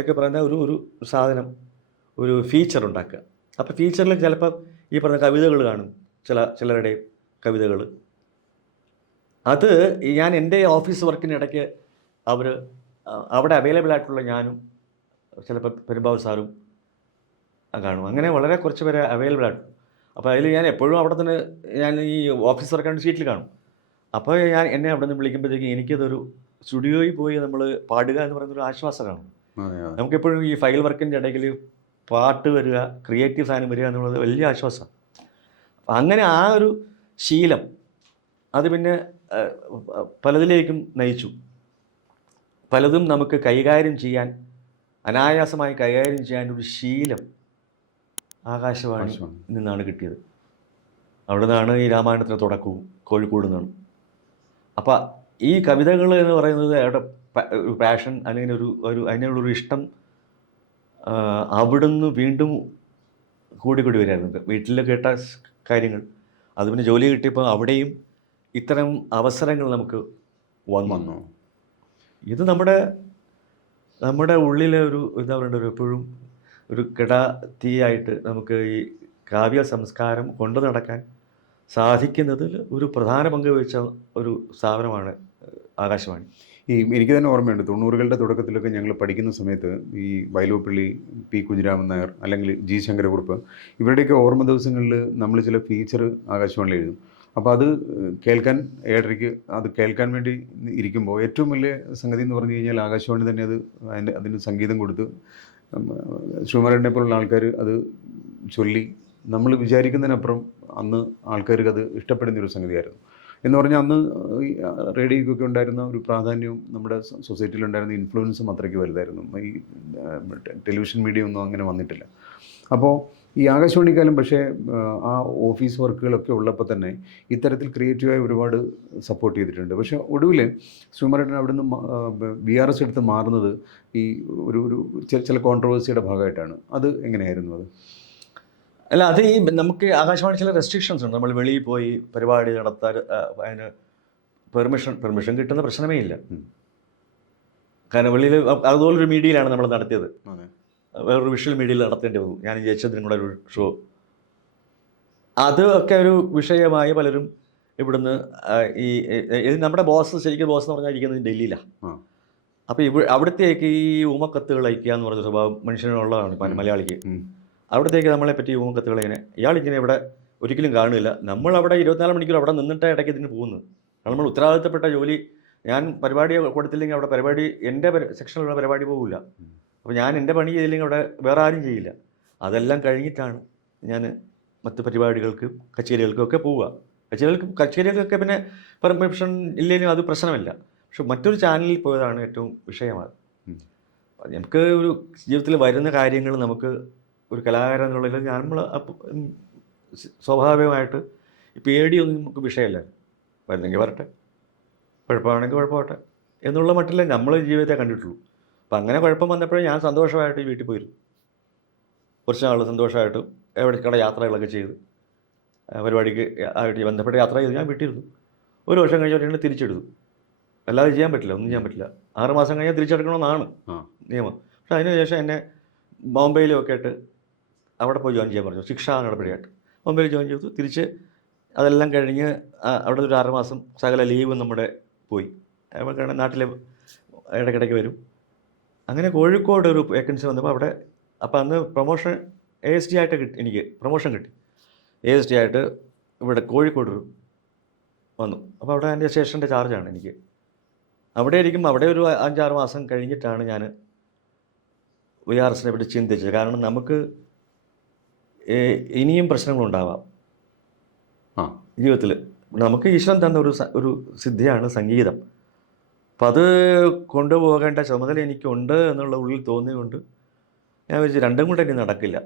ഒക്കെ പറയുന്ന ഒരു സാധനം, ഒരു ഫീച്ചർ ഉണ്ടാക്കുക. അപ്പോൾ ഫീച്ചറിൽ ചിലപ്പോൾ ഈ പറഞ്ഞ കവിതകൾ കാണും, ചിലരുടെ കവിതകൾ. അത് ഞാൻ എൻ്റെ ഓഫീസ് വർക്കിനിടയ്ക്ക് അവിടെ അവൈലബിൾ ആയിട്ടുള്ള ഞാനും ചിലപ്പോൾ പെരുമ്പാവൂർ സാറും കാണും. അങ്ങനെ വളരെ കുറച്ച് പേരെ അവൈലബിൾ ആയിട്ടു. അപ്പോൾ അതിൽ ഞാൻ എപ്പോഴും അവിടെ തന്നെ ഞാൻ ഈ ഓഫീസ് വർക്കാണ് സീറ്റിൽ കാണും. അപ്പോൾ എന്നെ അവിടെ നിന്ന് വിളിക്കുമ്പോഴത്തേക്കും എനിക്കതൊരു സ്റ്റുഡിയോയിൽ പോയി നമ്മൾ പാടുക എന്ന് പറയുന്നൊരു ആശ്വാസമാണ്. നമുക്കെപ്പോഴും ഈ ഫയൽ വർക്കിൻ്റെ ഇടയിൽ പാട്ട് വരിക, ക്രിയേറ്റീവ് സാധനം വരിക എന്നുള്ളത് വലിയ ആശ്വാസമാണ്. അങ്ങനെ ആ ഒരു ശീലം അത് പിന്നെ പലതിലേക്കും നയിച്ചു. പലതും നമുക്ക് കൈകാര്യം ചെയ്യാൻ, അനായാസമായി കൈകാര്യം ചെയ്യാൻ ഒരു ശീലം ആകാശവാണി നിന്നാണ് കിട്ടിയത്. അവിടെ നിന്നാണ് ഈ രാമായണത്തിൻ്റെ തുടക്കവും, കോഴിക്കോട് നിന്നാണ്. അപ്പോൾ ഈ കവിതകൾ എന്ന് പറയുന്നത് അവിടെ ഒരു പാഷൻ അല്ലെങ്കിൽ അതിനുള്ളൊരു ഇഷ്ടം അവിടുന്ന് വീണ്ടും കൂടി വരികയായിരുന്നു. വീട്ടിൽ കേട്ട കാര്യങ്ങൾ അത് പിന്നെ ജോലി കിട്ടിയപ്പോൾ അവിടെയും ഇത്തരം അവസരങ്ങൾ നമുക്ക് വന്നു. ഇത് നമ്മുടെ ഉള്ളിലെ ഒരു എന്താ പറയുക, എപ്പോഴും ഒരു തീയായിട്ട് നമുക്ക് ഈ കാവ്യ സംസ്കാരം കൊണ്ടു നടക്കാൻ സാധിക്കുന്നതിൽ ഒരു പ്രധാന പങ്ക് വഹിച്ച ഒരു സ്ഥാപനമാണ് ആകാശവാണി. എനിക്ക് തന്നെ ഓർമ്മയുണ്ട് 90കളുടെ തുടക്കത്തിലൊക്കെ ഞങ്ങൾ പഠിക്കുന്ന സമയത്ത് ഈ വയലോപ്പള്ളി, P. കുഞ്ഞിരാമൻ നായർ അല്ലെങ്കിൽ G. ശങ്കരക്കുറുപ്പ്, ഇവരുടെയൊക്കെ ഓർമ്മ ദിവസങ്ങളിൽ നമ്മൾ ചില ഫീച്ചർ ആകാശവാണിയിൽ എഴുതും. അപ്പോൾ അത് കേൾക്കാൻ 7:30 അത് കേൾക്കാൻ വേണ്ടി ഇരിക്കുമ്പോൾ ഏറ്റവും വലിയ സംഗതി എന്ന് പറഞ്ഞു കഴിഞ്ഞാൽ ആകാശവാണി തന്നെ അതിന് സംഗീതം കൊടുത്ത് ശിവകുമാരനെ പോലുള്ള ആൾക്കാർ അത് ചൊല്ലി നമ്മൾ വിചാരിക്കുന്നതിനപ്പുറം അന്ന് ആൾക്കാർക്ക് അത് ഇഷ്ടപ്പെടുന്നൊരു സംഗതിയായിരുന്നു. എന്ന് പറഞ്ഞാൽ അന്ന് റേഡിയോയ്ക്കൊക്കെ ഉണ്ടായിരുന്ന ഒരു പ്രാധാന്യവും നമ്മുടെ സൊസൈറ്റിയിലുണ്ടായിരുന്ന ഇൻഫ്ലുവൻസും അത്രയ്ക്ക് വലുതായിരുന്നു. ഈ ടെലിവിഷൻ മീഡിയ ഒന്നും അങ്ങനെ വന്നിട്ടില്ല. അപ്പോൾ ഈ ആകാശവാണിക്കാലം പക്ഷേ ആ ഓഫീസ് വർക്കുകളൊക്കെ ഉള്ളപ്പോൾ തന്നെ ഇത്തരത്തിൽ ക്രിയേറ്റീവായി ഒരുപാട് സപ്പോർട്ട് ചെയ്തിട്ടുണ്ട്. പക്ഷേ ഒടുവിൽ ശിവകുമാരേട്ടൻ അവിടെ നിന്ന് VRS എടുത്ത് മാറുന്നത് ഈ ഒരു ചില കോൺട്രവേഴ്സിയുടെ ഭാഗമായിട്ടാണ്. അത് എങ്ങനെയായിരുന്നു അത്? അല്ല, അത് ഈ നമുക്ക് ആകാശവാണി ചില റെസ്ട്രിക്ഷൻസ് ഉണ്ട്. നമ്മൾ വെളിയിൽ പോയി പരിപാടി നടത്താൻ അതിന് പെർമിഷൻ കിട്ടുന്ന പ്രശ്നമേ ഇല്ല. കാരണം വെളിയിൽ അതുപോലൊരു മീഡിയയിലാണ് നമ്മൾ നടത്തിയത്. വേറൊരു വിഷ്വൽ മീഡിയയിൽ നടത്തേണ്ടി വന്നു. ഞാൻ ജയിച്ചതിനും കൂടെ ഒരു ഷോ. അത് ഒക്കെ ഒരു വിഷയമായി പലരും ഇവിടുന്ന് ഈ നമ്മുടെ ബോസ്, ശരിക്കും ബോസ് എന്ന് പറഞ്ഞാൽ ഇരിക്കുന്നത് ഡൽഹിയിലാണ്. അപ്പോൾ അവിടത്തേക്ക് ഈ ഊമക്കത്തുകൾ അയക്കുക എന്ന് പറഞ്ഞ സ്വഭാവം മനുഷ്യനുള്ളതാണ് മലയാളിക്ക്. അവിടത്തേക്ക് നമ്മളെ പറ്റി ഊമക്കത്തുകൾ ഇങ്ങനെ ഇയാളിങ്ങനെ ഇവിടെ ഒരിക്കലും കാണില്ല. നമ്മളവിടെ 24 മണിക്കൂർ അവിടെ നിന്നിട്ട് ഇടയ്ക്ക് ഇതിന് പോകുന്നത്. കാരണം നമ്മൾ ഉത്തരവാദിത്തപ്പെട്ട ജോലി, ഞാൻ പരിപാടി കൊടുത്തില്ലെങ്കിൽ അവിടെ പരിപാടി എൻ്റെ സെക്ഷനിലുള്ള പരിപാടി പോകില്ല. അപ്പോൾ ഞാൻ എൻ്റെ പണി ചെയ്തില്ലെങ്കിൽ അവിടെ വേറെ ആരും ചെയ്യില്ല. അതെല്ലാം കഴിഞ്ഞിട്ടാണ് ഞാൻ മറ്റ് പരിപാടികൾക്കും കച്ചേരികൾക്കും ഒക്കെ പോവുക. കച്ചേരികൾക്കൊക്കെ പിന്നെ പെർമിഷൻ ഇല്ലെങ്കിലും അത് പ്രശ്നമല്ല. പക്ഷെ മറ്റൊരു ചാനലിൽ പോയതാണ് ഏറ്റവും വിഷയമാണ്. നമുക്ക് ഒരു ജീവിതത്തിൽ വരുന്ന കാര്യങ്ങൾ നമുക്ക് ഒരു കലാകാരൻ എന്നുള്ളതിൽ നമ്മൾ സ്വാഭാവികമായിട്ട് ഈ പേടിയൊന്നും നമുക്ക് വിഷയമല്ല. വരുന്നെങ്കിൽ വരട്ടെ, കുഴപ്പമാണെങ്കിൽ കുഴപ്പമാവട്ടെ എന്നുള്ള മട്ടില്ലേ നമ്മൾ ജീവിതത്തെ കണ്ടിട്ടുള്ളൂ. അപ്പം അങ്ങനെ കുഴപ്പം വന്നപ്പോഴേ ഞാൻ സന്തോഷമായിട്ട് ഈ വീട്ടിൽ പോയിരുന്നു. കുറച്ച് നാൾ സന്തോഷമായിട്ട് എവിടേക്കടെ യാത്രകളൊക്കെ ചെയ്ത് പരിപാടിക്ക് ആയിട്ട് ബന്ധപ്പെട്ട യാത്ര ചെയ്ത് ഞാൻ വീട്ടിലിരുന്നു. ഒരു വർഷം കഴിഞ്ഞിട്ട് തിരിച്ചെടുത്തു. അല്ലാതെ ചെയ്യാൻ പറ്റില്ല, ഒന്നും ചെയ്യാൻ പറ്റില്ല. 6 മാസം കഴിഞ്ഞാൽ തിരിച്ചെടുക്കണമെന്നാണ് നിയമം. പക്ഷെ അതിനുശേഷം എന്നെ ബോംബെയിലൊക്കെ ആയിട്ട് അവിടെ പോയി ജോയിൻ ചെയ്യാൻ പറഞ്ഞു, ശിക്ഷാ നടപടിയായിട്ട്. ബോംബെയിൽ ജോയിൻ ചെയ്തു. തിരിച്ച് അതെല്ലാം കഴിഞ്ഞ് അവിടെ ഒരു 6 മാസം സകല ലീവ് നമ്മുടെ പോയി. നമുക്ക് നാട്ടിൽ ഇടയ്ക്കിടയ്ക്ക് വരും. അങ്ങനെ കോഴിക്കോട് ഒരു വേക്കൻസി വന്നപ്പോൾ അവിടെ, അപ്പോൾ അന്ന് പ്രൊമോഷൻ ASD ആയിട്ട് എനിക്ക് പ്രൊമോഷൻ കിട്ടി. ASD ആയിട്ട് ഇവിടെ കോഴിക്കോട് വന്നു. അപ്പോൾ അവിടെ എൻ്റെ സ്റ്റേഷൻ്റെ ചാർജാണ് എനിക്ക്. അവിടെ ഇരിക്കുമ്പോൾ അവിടെ ഒരു 5-6 മാസം കഴിഞ്ഞിട്ടാണ് ഞാൻ VRSനെ പറ്റി ചിന്തിച്ചത്. കാരണം നമുക്ക് ഇനിയും പ്രശ്നങ്ങളുണ്ടാവാം ജീവിതത്തിൽ. നമുക്ക് ഈശ്വരൻ തന്ന ഒരു സിദ്ധിയാണ് സംഗീതം. അപ്പം അത് കൊണ്ടുപോകേണ്ട ചുമതല എനിക്കുണ്ട് എന്നുള്ള ഉള്ളിൽ തോന്നിയുകൊണ്ട് ഞാൻ വിചാരിച്ചു രണ്ടും കൂടെ ഇനി നടക്കില്ല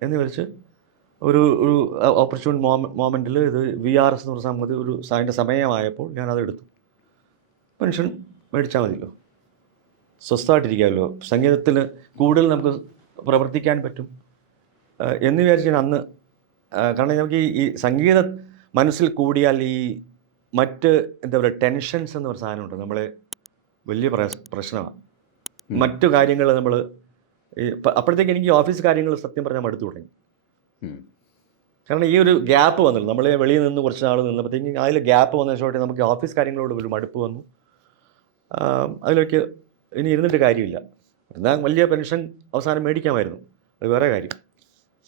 എന്ന് വിചാരിച്ച് ഒരു ഓപ്പർച്യൂൺ മോമെൻറ്റിൽ ഇത് VRS എന്ന് പറഞ്ഞ സംഗതി അതിൻ്റെ സമയമായപ്പോൾ ഞാനതെടുത്തു. പെൻഷൻ മേടിച്ചാൽ മതിയല്ലോ, സ്വസ്ഥമായിട്ടിരിക്കാമല്ലോ, സംഗീതത്തിൽ കൂടുതൽ നമുക്ക് പ്രവർത്തിക്കാൻ പറ്റും എന്ന് വിചാരിച്ച് ഞാൻ അന്ന്. കാരണം നമുക്ക് ഈ സംഗീത മനസ്സിൽ കൂടിയാൽ ഈ മറ്റ് എന്താ പറയുക ടെൻഷൻസ് എന്ന് പറഞ്ഞ സാധനമുണ്ട്, നമ്മളെ വലിയ പ്രശ്നമാണ്. മറ്റു കാര്യങ്ങൾ നമ്മൾ അപ്പോഴത്തേക്ക് എനിക്ക് ഓഫീസ് കാര്യങ്ങൾ സത്യം പറഞ്ഞാൽ മടുത്തു തുടങ്ങി. കാരണം ഈ ഒരു ഗ്യാപ്പ് വന്നല്ലോ, നമ്മൾ വെളിയിൽ നിന്ന് കുറച്ച് നാൾ നിന്നപ്പോഴത്തേക്ക് അതിൽ ഗ്യാപ്പ് വന്ന ശേഷം നമുക്ക് ഓഫീസ് കാര്യങ്ങളോട് ഒരു മടുപ്പ് വന്നു. അതിലേക്ക് ഇനി ഇരുന്നിട്ട് കാര്യമില്ല. എന്നാൽ വലിയ പെൻഷൻ അവസാനം മേടിക്കാമായിരുന്നു, അത് വേറെ കാര്യം.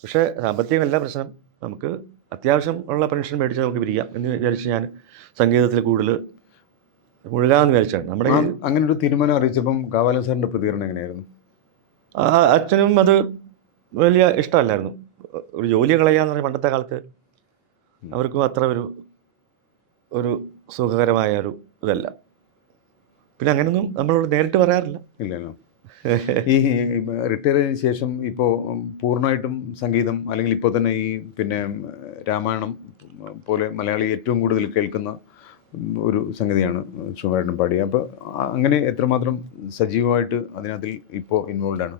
പക്ഷേ സാമ്പത്തികമല്ല പ്രശ്നം, നമുക്ക് അത്യാവശ്യം ഉള്ള പെൻഷൻ മേടിച്ച് നമുക്ക് പിരിക്കാം എന്ന് വിചാരിച്ച് ഞാൻ സംഗീതത്തിൽ കൂടുതൽ മുഴുകാമെന്ന് വിചാരിച്ചാണ്. നമ്മുടെ അങ്ങനെ ഒരു തീരുമാനം അറിയിച്ചപ്പം കാവാലൻ സാറിൻ്റെ പ്രതികരണം എങ്ങനെയായിരുന്നു? അച്ഛനും അത് വലിയ ഇഷ്ടമല്ലായിരുന്നു. ഒരു ജോലി കളയാന്ന് പറഞ്ഞാൽ പണ്ടത്തെ കാലത്ത് അവർക്കും അത്ര ഒരു സുഖകരമായ ഒരു ഇതല്ല. പിന്നെ അങ്ങനെയൊന്നും നമ്മളോട് നേരിട്ട് പറയാറില്ല. ഇല്ലല്ലോ. ഈ റിട്ടയർ ചെയ്തതിന് ശേഷം ഇപ്പോൾ പൂർണ്ണമായിട്ടും സംഗീതം, അല്ലെങ്കിൽ ഇപ്പോൾ തന്നെ ഈ പിന്നെ രാമായണം പോലെ മലയാളി ഏറ്റവും കൂടുതൽ കേൾക്കുന്ന ഒരു സംഗതിയാണ് ശോഭേട്ടൻ പാടിയ. അപ്പോൾ അങ്ങനെ എത്രമാത്രം സജീവമായിട്ട് അതിനകത്തിൽ ഇപ്പോൾ ഇൻവോൾവ് ആണ്?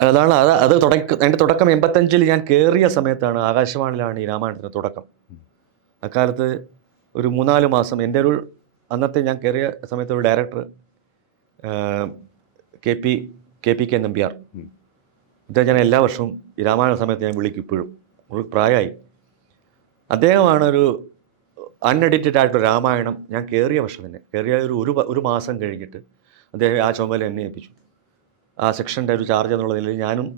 അതാണ് അത് അതിൻ്റെ തുടക്കം 85-ൽ ഞാൻ കയറിയ സമയത്താണ്. ആകാശവാണിയിലാണ് ഈ രാമായണത്തിൻ്റെ തുടക്കം. അക്കാലത്ത് ഒരു 3-4 മാസം എൻ്റെ അന്നത്തെ ഞാൻ കയറിയ സമയത്ത് ഒരു ഡയറക്ടർ കെ നമ്പ്യാർ, അദ്ദേഹം ഞാൻ എല്ലാ വർഷവും ഈ രാമായണ സമയത്ത് ഞാൻ വിളിക്കും. ഇപ്പോഴും പ്രായമായി. അദ്ദേഹമാണ് ഒരു അൺഎഡിറ്റഡ് ആയിട്ടുള്ള രാമായണം ഞാൻ കയറിയ വർഷം തന്നെ, കയറിയ ഒരു മാസം കഴിഞ്ഞിട്ട് അദ്ദേഹം ആ ചുമതല എന്നെ ഏൽപ്പിച്ചു. ആ സെക്ഷൻ്റെ ഒരു ചാർജ് എന്നുള്ള നിലയിൽ ഞാനും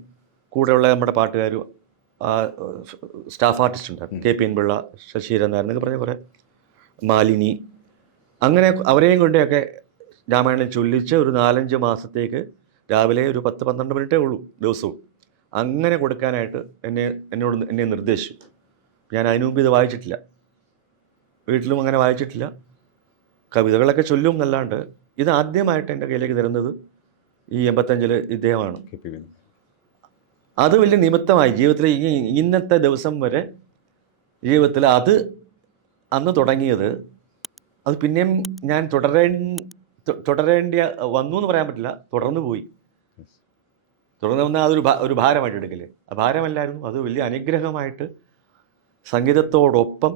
കൂടെയുള്ള നമ്മുടെ പാട്ടുകാരും സ്റ്റാഫ് ആർട്ടിസ്റ്റ് ഉണ്ടായിരുന്നു. KP പിള്ള, ശശീരൻ നായർ എന്നൊക്കെ പറഞ്ഞ കുറേ, മാലിനി, അങ്ങനെ അവരെയും കൊണ്ടൊക്കെ രാമായണം ചൊല്ലിച്ച് ഒരു 4-5 മാസത്തേക്ക് രാവിലെ ഒരു 10-12 മിനിറ്റേ ഉള്ളൂ ദിവസവും. അങ്ങനെ കൊടുക്കാനായിട്ട് എന്നെ നിർദ്ദേശിച്ചു. ഞാൻ അതിനു മുമ്പ് ഇത് വായിച്ചിട്ടില്ല, വീട്ടിലും അങ്ങനെ വായിച്ചിട്ടില്ല. കവിതകളൊക്കെ ചൊല്ലും എന്നല്ലാണ്ട് ഇത് ആദ്യമായിട്ട് എൻ്റെ കയ്യിലേക്ക് തരുന്നത് ഈ 85-ൽ ഇദ്ദേഹമാണ്. അത് വലിയ നിമിത്തമായി ജീവിതത്തിൽ. ഇന്നത്തെ ദിവസം വരെ ജീവിതത്തിൽ അത് അന്ന് തുടങ്ങിയത്, അത് പിന്നെയും ഞാൻ തുടരേണ്ടി വന്നു എന്ന് പറയാൻ പറ്റില്ല, തുടർന്നു പോയി. തുടർന്ന് വന്നാൽ അതൊരു ഭാരമായിട്ട് എടുക്കില്ലേ? ആ ഭാരമല്ലായിരുന്നു, അത് വലിയ അനുഗ്രഹമായിട്ട് സംഗീതത്തോടൊപ്പം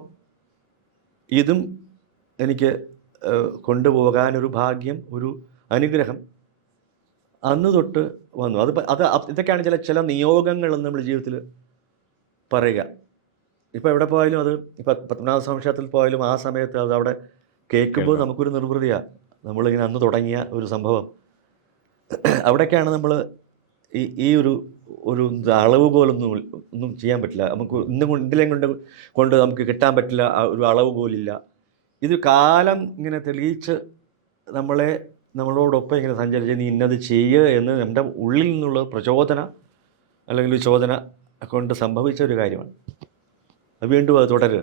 ഇതും എനിക്ക് കൊണ്ടുപോകാനൊരു ഭാഗ്യം, ഒരു അനുഗ്രഹം അന്ന് തൊട്ട് വന്നു. ഇതൊക്കെയാണ് ചില നിയോഗങ്ങളെന്ന് നമ്മൾ ജീവിതത്തിൽ പറയുക. ഇപ്പോൾ എവിടെ പോയാലും അത്, ഇപ്പോൾ പത്മനാഭസ്വാമി ക്ഷേത്രത്തിൽ പോയാലും ആ സമയത്ത് അത് അവിടെ കേൾക്കുമ്പോൾ നമുക്കൊരു നിർവൃതിയാണ്. നമ്മളിങ്ങനെ അന്ന് തുടങ്ങിയ ഒരു സംഭവം. അവിടേക്കാണ് നമ്മൾ ഈ ഒരു ഒരു അളവ് പോലൊന്നും ഒന്നും ചെയ്യാൻ പറ്റില്ല. നമുക്ക് ഇതിലേം കൊണ്ട് നമുക്ക് കിട്ടാൻ പറ്റില്ല, ആ ഒരു അളവ് പോലില്ല. ഇത് കാലം ഇങ്ങനെ തെളിയിച്ച് നമ്മളോടൊപ്പം ഇങ്ങനെ സഞ്ചരിച്ച് നീ ഇന്നത് ചെയ്യുക എന്ന് എൻ്റെ ഉള്ളിൽ നിന്നുള്ള പ്രചോദന അല്ലെങ്കിൽ ചോദന കൊണ്ട് സംഭവിച്ച ഒരു കാര്യമാണ്. അത് വീണ്ടും അത് തുടരുക.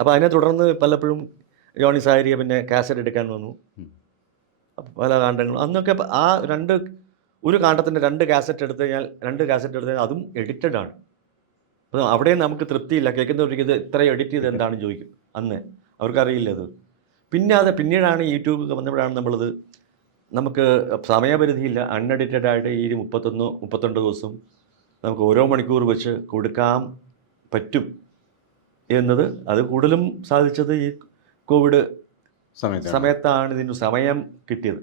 അപ്പോൾ അതിനെ തുടർന്ന് പലപ്പോഴും ജോണി സാരിയെ പിന്നെ കാസറ്റ് എടുക്കാൻ വന്നു. പല കാണ്ഡങ്ങളും അന്നൊക്കെ ആ ഒരു കാണ്ഡത്തിൻ്റെ 2 കാസറ്റ് എടുത്തു കഴിഞ്ഞാൽ 2 കാസറ്റ് എടുത്തു കഴിഞ്ഞാൽ അതും എഡിറ്റഡ് ആണ്. അപ്പോൾ അവിടെയും നമുക്ക് തൃപ്തിയില്ല. കേൾക്കുന്നവർക്ക് ഇത് ഇത്ര എഡിറ്റ് ചെയ്ത് എന്താണെന്ന് ചോദിക്കും. അന്ന് അവർക്കറിയില്ല അത്. പിന്നീടാണ് യൂട്യൂബ് വന്നപ്പോഴാണ് നമുക്ക് സമയപരിധിയില്ല, അൺഎഡിറ്റഡ് ആയിട്ട് ഈ 32 ദിവസം നമുക്ക് ഓരോ മണിക്കൂർ വെച്ച് കൊടുക്കാൻ പറ്റും എന്നത്. അത് കൂടുതലും സാധിച്ചത് ഈ കോവിഡ് സമയത്താണ് ഇതിന് സമയം കിട്ടിയത്.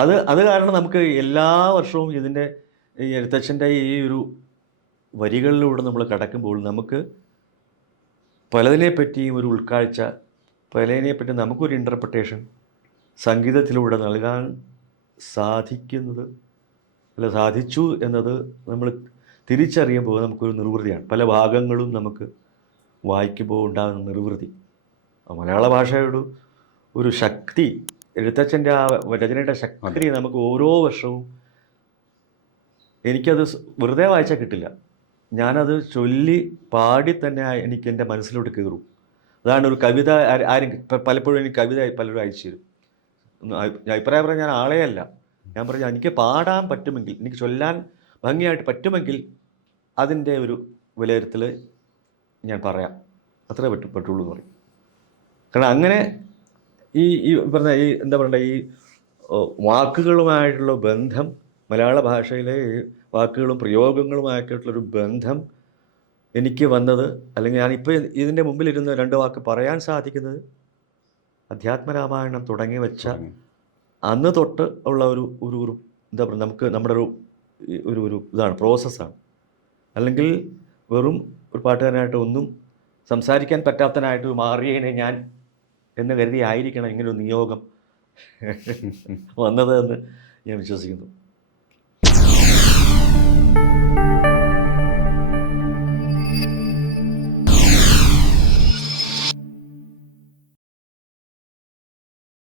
അത് കാരണം നമുക്ക് എല്ലാ വർഷവും ഇതിൻ്റെ ഈ എഴുത്തച്ഛൻ്റെ ഈ ഒരു വരികളിലൂടെ നമ്മൾ കടക്കുമ്പോൾ നമുക്ക് പലതിനെപ്പറ്റിയും ഒരു ഉൾക്കാഴ്ച, പലതിനെപ്പറ്റി നമുക്കൊരു ഇൻ്റർപ്രിട്ടേഷൻ സംഗീതത്തിലൂടെ നൽകാൻ സാധിക്കുന്നത് സാധിച്ചു എന്നത് നമ്മൾ തിരിച്ചറിയുമ്പോൾ നമുക്കൊരു നിർവൃതിയാണ്. പല ഭാഗങ്ങളും നമുക്ക് വായിക്കുമ്പോൾ ഉണ്ടാകുന്ന നിർവൃതി, മലയാള ഭാഷയുടെ ഒരു ശക്തി, എഴുത്തച്ഛൻ്റെ ആ രചനയുടെ ശക്തി നമുക്ക് ഓരോ വർഷവും, എനിക്കത് വെറുതെ വായിച്ചാൽ കിട്ടില്ല. ഞാനത് ചൊല്ലി പാടി തന്നെ എനിക്ക് എൻ്റെ മനസ്സിലോട്ട് കയറും. അതാണ് ഒരു കവിത. ആരും പലപ്പോഴും എനിക്ക് കവിത പലരും അയച്ചു തരും. അഭിപ്രായം പറയാൻ ഞാൻ ആളേ അല്ല. ഞാൻ പറഞ്ഞു എനിക്ക് പാടാൻ പറ്റുമെങ്കിൽ, എനിക്ക് ചൊല്ലാൻ ഭംഗിയായിട്ട് പറ്റുമെങ്കിൽ അതിൻ്റെ ഒരു വിലയിരുത്തൽ ഞാൻ പറയാം, അത്രേ പറ്റുള്ളൂ എന്ന് പറയും. കാരണം അങ്ങനെ ഈ പറഞ്ഞ എന്താ പറയണ്ട, ഈ വാക്കുകളുമായിട്ടുള്ള ബന്ധം, മലയാള ഭാഷയിലെ വാക്കുകളും പ്രയോഗങ്ങളുമായിട്ടുള്ളൊരു ബന്ധം എനിക്ക് വന്നത്, അല്ലെങ്കിൽ ഞാനിപ്പോൾ ഇതിൻ്റെ മുമ്പിലിരുന്ന് 2 വാക്ക് പറയാൻ സാധിക്കുന്നത് അധ്യാത്മരാമായണം തുടങ്ങി വെച്ച അന്ന് തൊട്ട് ഉള്ള ഒരു എന്താ പറയുക, നമുക്ക് നമ്മുടെ ഒരു ഇതാണ്, പ്രോസസ്സാണ്. അല്ലെങ്കിൽ വെറും ഒരു പാട്ടുകാരനായിട്ട് ഒന്നും സംസാരിക്കാൻ പറ്റാത്തനായിട്ട് മാറിയേനെ ഞാൻ എന്ന് കരുതി ആയിരിക്കണം ഇങ്ങനൊരു നിയോഗം വന്നത് എന്ന് ഞാൻ വിശ്വസിക്കുന്നു.